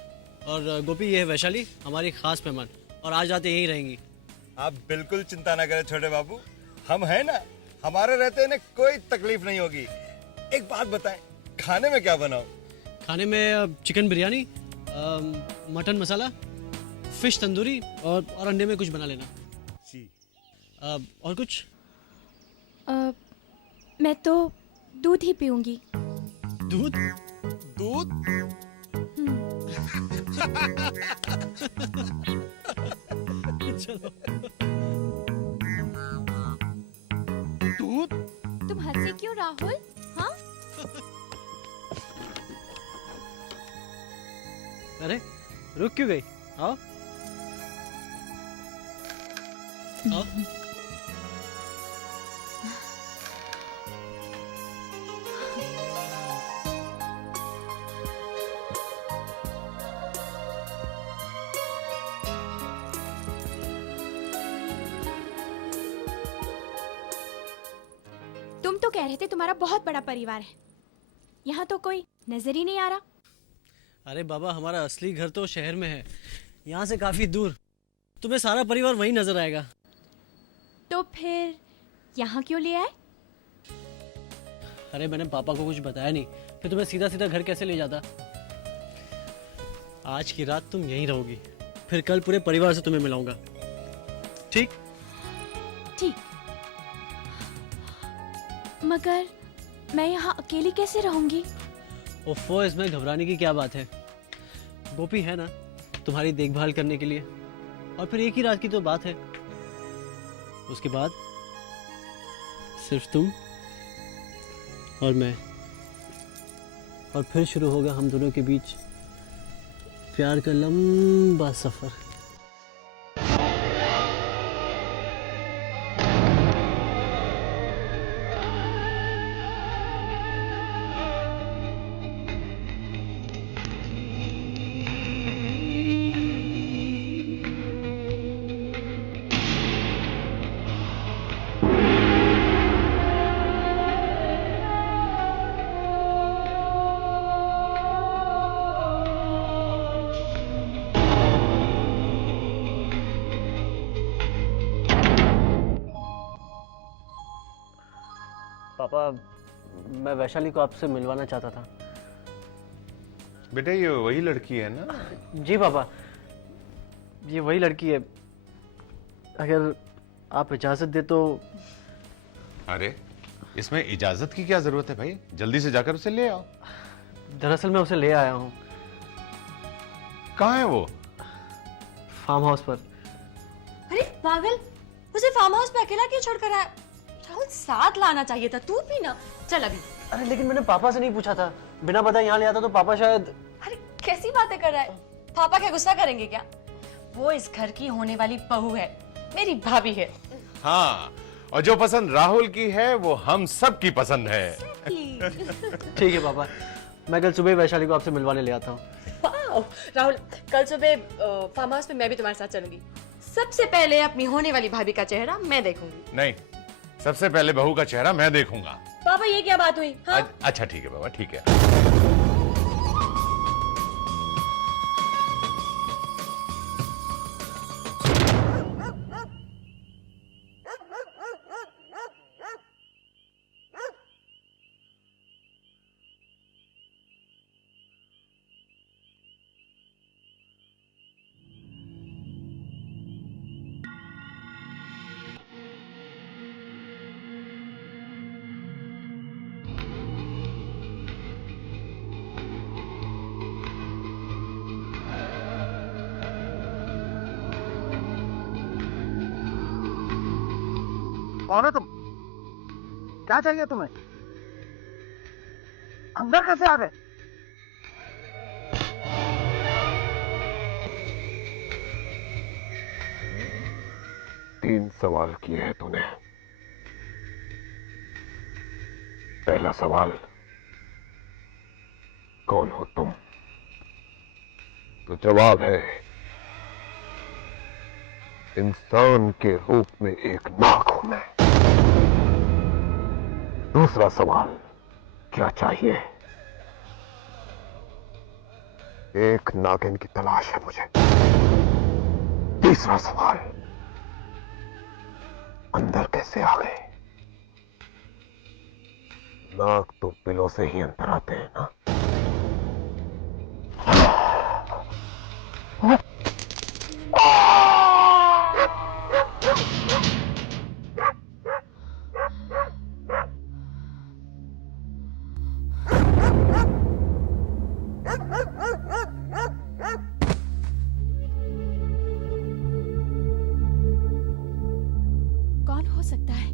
और गोपी ये है वैशाली, हमारी खास मेहमान, और आज रात यहीं रहेंगी। आप बिल्कुल चिंता ना करें छोटे बाबू, हम हैं ना, हमारे रहते इन्हें कोई तकलीफ नहीं होगी। एक बात बताएं, खाने में क्या बनाओ? खाने में चिकन बिरयानी, मटन मसाला, फिश तंदूरी और अंडे में कुछ बना लेना। जी। और कुछ? मैं तो दूध ही पीऊंगी। दूध? दूध? चलो। दूध? तुम हंसे क्यों राहुल? हाँ? अरे रुक क्यों गई? आओ आओ। तुम तो कह रहे थे तुम्हारा बहुत बड़ा परिवार है, यहाँ तो कोई नजर ही नहीं आ रहा। अरे बाबा, हमारा असली घर तो शहर में है, यहाँ से काफी दूर। तुम्हें सारा परिवार वहीं नजर आएगा। तो फिर यहाँ क्यों ले आए? अरे मैंने पापा को कुछ बताया नहीं, फिर तुम्हें सीधा सीधा घर कैसे ले जाता। आज की रात तुम यहीं रहोगी, फिर कल पूरे परिवार से तुम्हें मिलाऊंगा, ठीक? ठीक। मगर मैं यहाँ अकेली कैसे रहूंगी? ओफो, इसमें घबराने की क्या बात है? गोपी है ना तुम्हारी देखभाल करने के लिए, और फिर एक ही रात की तो बात है, उसके बाद सिर्फ तुम और मैं, और फिर शुरू होगा हम दोनों के बीच प्यार का लंबा सफर। पापा, मैं वैशाली को आपसे मिलवाना चाहता था। बेटा ये वही लड़की है ना? जी पापा, ये वही लड़की है। अगर आप इजाजत दे तो। अरे इसमें इजाजत की क्या जरूरत है भाई, जल्दी से जाकर उसे ले आओ। दरअसल मैं उसे ले आया हूँ। कहाँ है वो? फार्म हाउस पर। अरे पागल, उसे फार्म हाउस पे अकेला क्यों छोड़कर आया? राहुल, साथ लाना चाहिए था, तू भी ना। चल अभी। अरे लेकिन मैंने पापा से नहीं पूछा था, बिना बताए यहाँ ले आता तो पापा शायद। अरे कैसी बातें कर रहा है? पापा क्या गुस्सा करेंगे क्या? वो इस घर की होने वाली बहू है, मेरी भाभी है। हाँ, और जो पसंद राहुल की है वो हम सब की पसंद है। ठीक है पापा, मैं कल सुबह वैशाली को आपसे मिलवाने ले आता हूँ। राहुल, कल सुबह फार्म हाउस पे मैं भी तुम्हारे साथ चलूंगी। सबसे पहले अपनी होने वाली भाभी का चेहरा मैं देखूंगी। नहीं, सबसे पहले बहू का चेहरा मैं देखूंगा। पापा ये क्या बात हुई? हाँ? अच्छा ठीक है बाबा, ठीक है। कौन हो तुम? क्या चाहिए तुम्हें? अंदर कैसे आ गए? तीन सवाल किए हैं तूने। पहला सवाल, कौन हो तुम? तो जवाब है, इंसान के रूप में एक नाग हूं मैं। दूसरा सवाल, क्या चाहिए? एक नागिन की तलाश है मुझे। तीसरा सवाल, अंदर कैसे आ गए? नाग तो बिलों से ही अंदर आते हैं ना। कौन हो सकता है?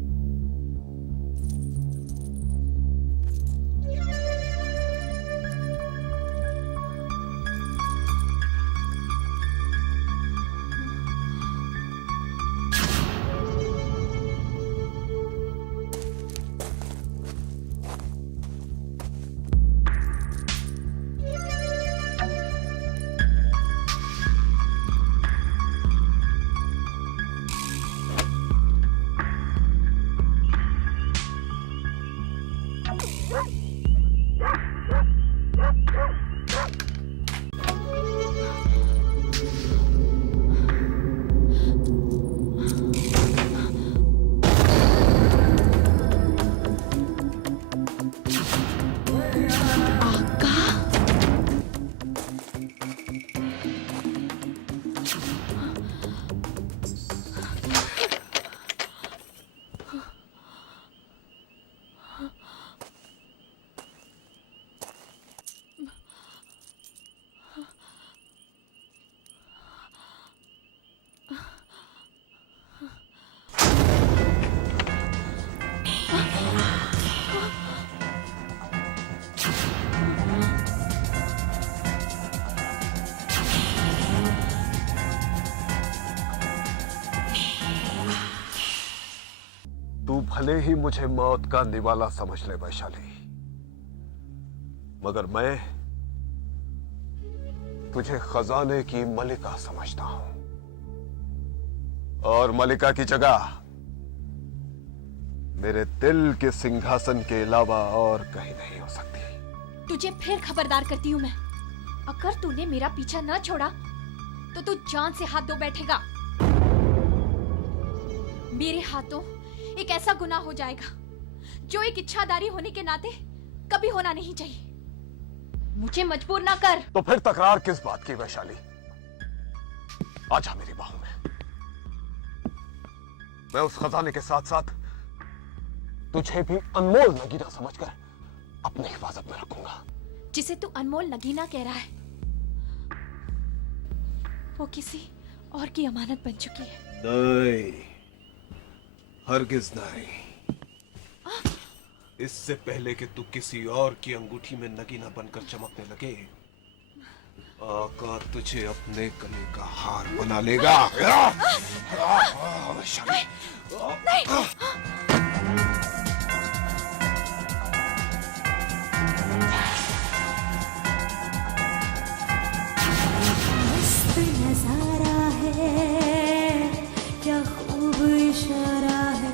तू भले ही मुझे मौत का निवाला समझ ले वैशाली, मगर मैं तुझे खजाने की मलिका समझता हूं। और मलिका की जगह मेरे दिल के सिंहासन के अलावा और कहीं नहीं हो सकती। तुझे फिर खबरदार करती हूँ मैं, अगर तूने मेरा पीछा न छोड़ा तो तू जान से हाथ धो बैठेगा। मेरे हाथों एक ऐसा गुनाह हो जाएगा जो एक इच्छाधारी होने के नाते कभी होना नहीं चाहिए। मुझे मजबूर ना कर। तो फिर तकरार किस बात की वैशाली? आजा मेरी बाहों में। मैं उस खजाने के साथ साथ तुझे भी अनमोल नगीना समझकर अपनी हिफाजत में रखूंगा। जिसे तू अनमोल नगीना कह रहा है वो किसी और की अमानत बन चुकी है। नहीं, हरगिज नहीं। इससे पहले कि तू किसी और की अंगूठी में नगीना बनकर चमकने लगे, आका तुझे अपने गले का हार बना लेगा। मस्त नजारा है, क्या खूब इशारा है,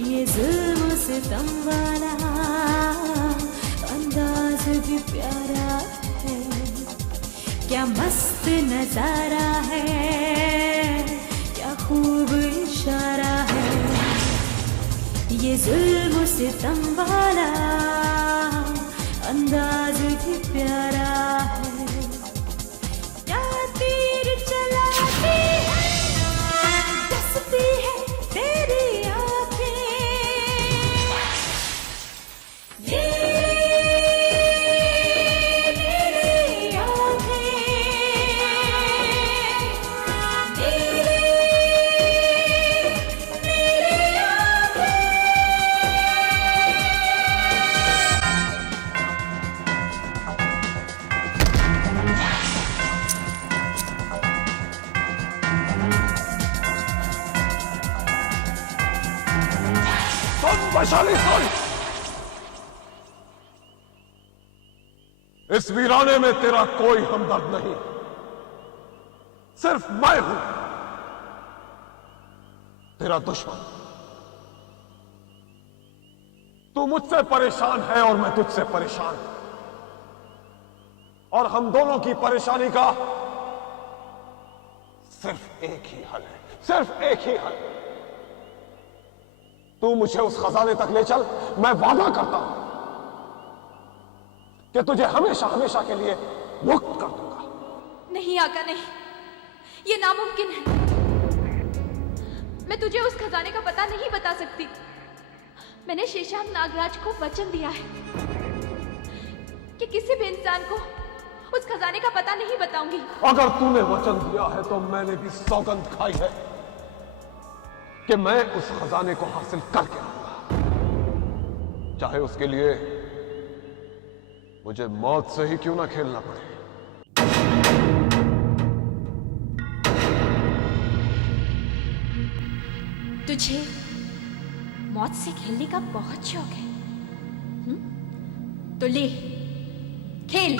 ये जुल्म सितम वाला अंदाज भी प्यारा है। क्या मस्त नजारा है, क्या खूब इशारा है, ये जुल्म सितम वाला अंदाज भी प्यारा है। क्या तीर चलाती है, डसती है तेरी आंखें, मेरी आंखें, मेरी वैशाली सुन, इस वीराने में तेरा कोई हमदर्द नहीं, सिर्फ मैं हूं तेरा दुश्मन। तू मुझसे परेशान है और मैं तुझसे परेशान हूं, और हम दोनों की परेशानी का सिर्फ एक ही हल है, सिर्फ एक ही हल। तू मुझे उस खजाने तक ले चल, मैं वादा करता हूं कि तुझे हमेशा हमेशा के लिए मुक्त कर दूंगा। नहीं आका, नहीं, ये नामुमकिन है। मैं तुझे उस खजाने का पता नहीं बता सकती। मैंने शेषांग नागराज को वचन दिया है कि किसी भी इंसान को उस खजाने का पता नहीं बताऊंगी। अगर तूने वचन दिया है तो मैंने भी सौगंध खाई है कि मैं उस खजाने को हासिल करके रहूंगा, चाहे उसके लिए मुझे मौत से ही क्यों ना खेलना पड़े। तुझे मौत से खेलने का बहुत शौक है, तो ले, खेल।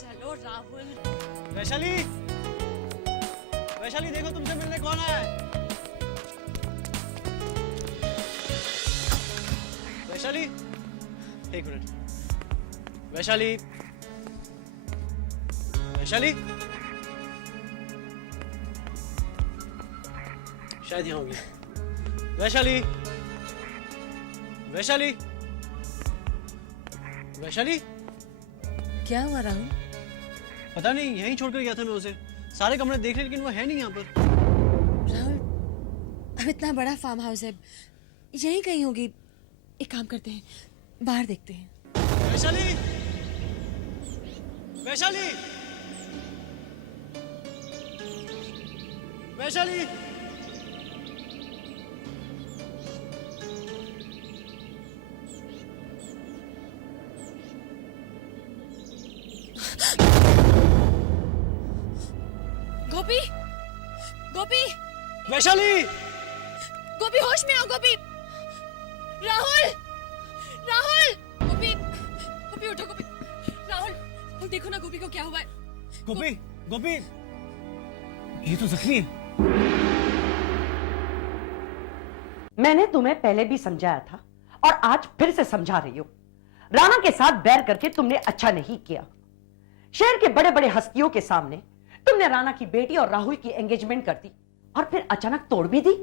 चलो राहुल। वैशाली, वैशाली देखो तुमसे मिलने कौन आया है। वैशाली, एक मिनट। वैशाली, वैशाली, शायद यहाँ होगी। वैशाली, वैशाली, वैशाली, क्या हुआ राहुल? पता नहीं, यहीं छोड़कर गया था मैं उसे। सारे कमरे देख रहे लेकिन वो है नहीं यहाँ पर। राहुल, अब इतना बड़ा फार्म हाउस है, यहीं कहीं होगी। एक काम करते हैं, बाहर देखते हैं। वैशाली, वैशाली, वैशाली, गोपी, गोपी, वैशाली, गोपी होश में आओ। गोपी, राहुल, राहुल, गोपी, गोपी उठो। गोपी, राहुल देखो ना गोपी को क्या हुआ है। गोपी, गोपी, ये तो जख्मी है। मैंने तुम्हें पहले भी समझाया था और आज फिर से समझा रही हूं। राणा के साथ बैर करके तुमने अच्छा नहीं किया। शहर के बड़े बड़े हस्तियों के सामने तुमने राणा की बेटी और राहुल की एंगेजमेंट कर दी और फिर अचानक तोड़ भी दी।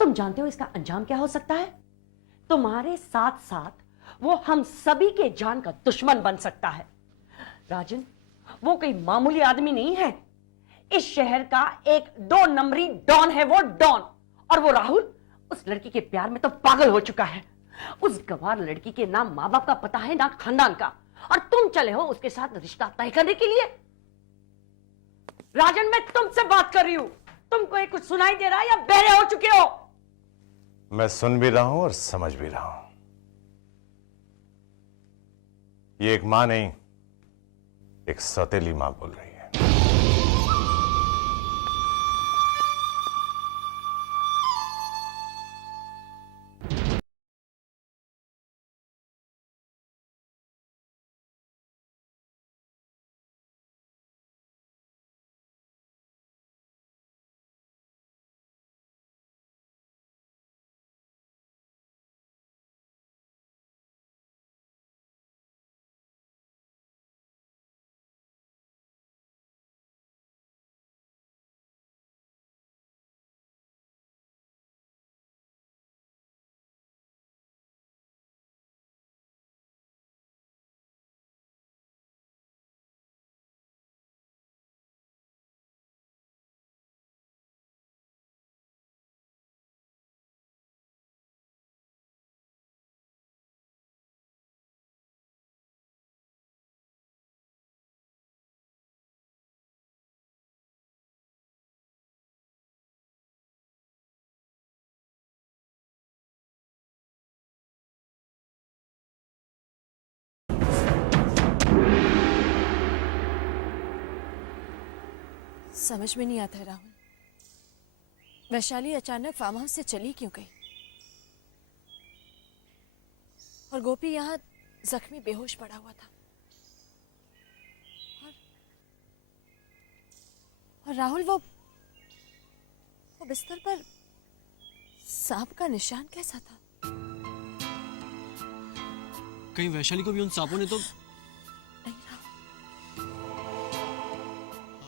तुम जानते हो इसका अंजाम क्या हो सकता है? तुम्हारे साथ साथ वो हम सभी के जान का दुश्मन बन सकता है। राजन, वो कोई मामूली आदमी नहीं है। इस शहर का एक 2 नंबरी डॉन है वो, डॉन। और वो राहुल उस लड़की के प्यार में तो पागल हो चुका है। उस गंवार लड़की के ना माँ बाप का पता है ना खानदान का, और तुम चले हो उसके साथ रिश्ता तय करने के लिए। राजन, मैं तुमसे बात कर रही हूं। तुमको ये कुछ सुनाई दे रहा है या बहरे हो चुके हो? मैं सुन भी रहा हूं और समझ भी रहा हूं। ये एक मां नहीं, एक सौतेली मां बोल रही है। समझ में नहीं आता है राहुल, वैशाली अचानक फार्म हाउस से चली क्यों गई? और गोपी यहाँ जख्मी बेहोश पड़ा हुआ था। और राहुल वो बिस्तर पर सांप का निशान कैसा था? कहीं वैशाली को भी उन सांपों ने तो...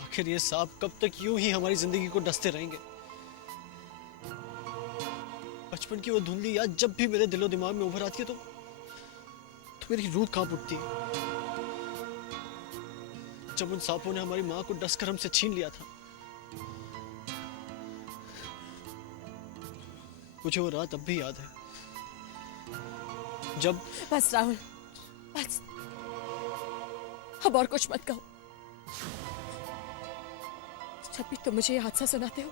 आखिर ये सांप कब तक यूं ही हमारी जिंदगी को डसते रहेंगे? बचपन की वो धुंधली याद जब भी मेरे दिलो दिमाग में उभर आती है तो मेरी रूह कांप उठती है। जब उन सांपों ने हमारी मां को डसकर हमसे छीन लिया था, मुझे वो रात अब भी याद है जब... बस राहुल, बस, अब और कुछ मत कहो। जब भी तुम मुझे ये हादसा सुनाते हो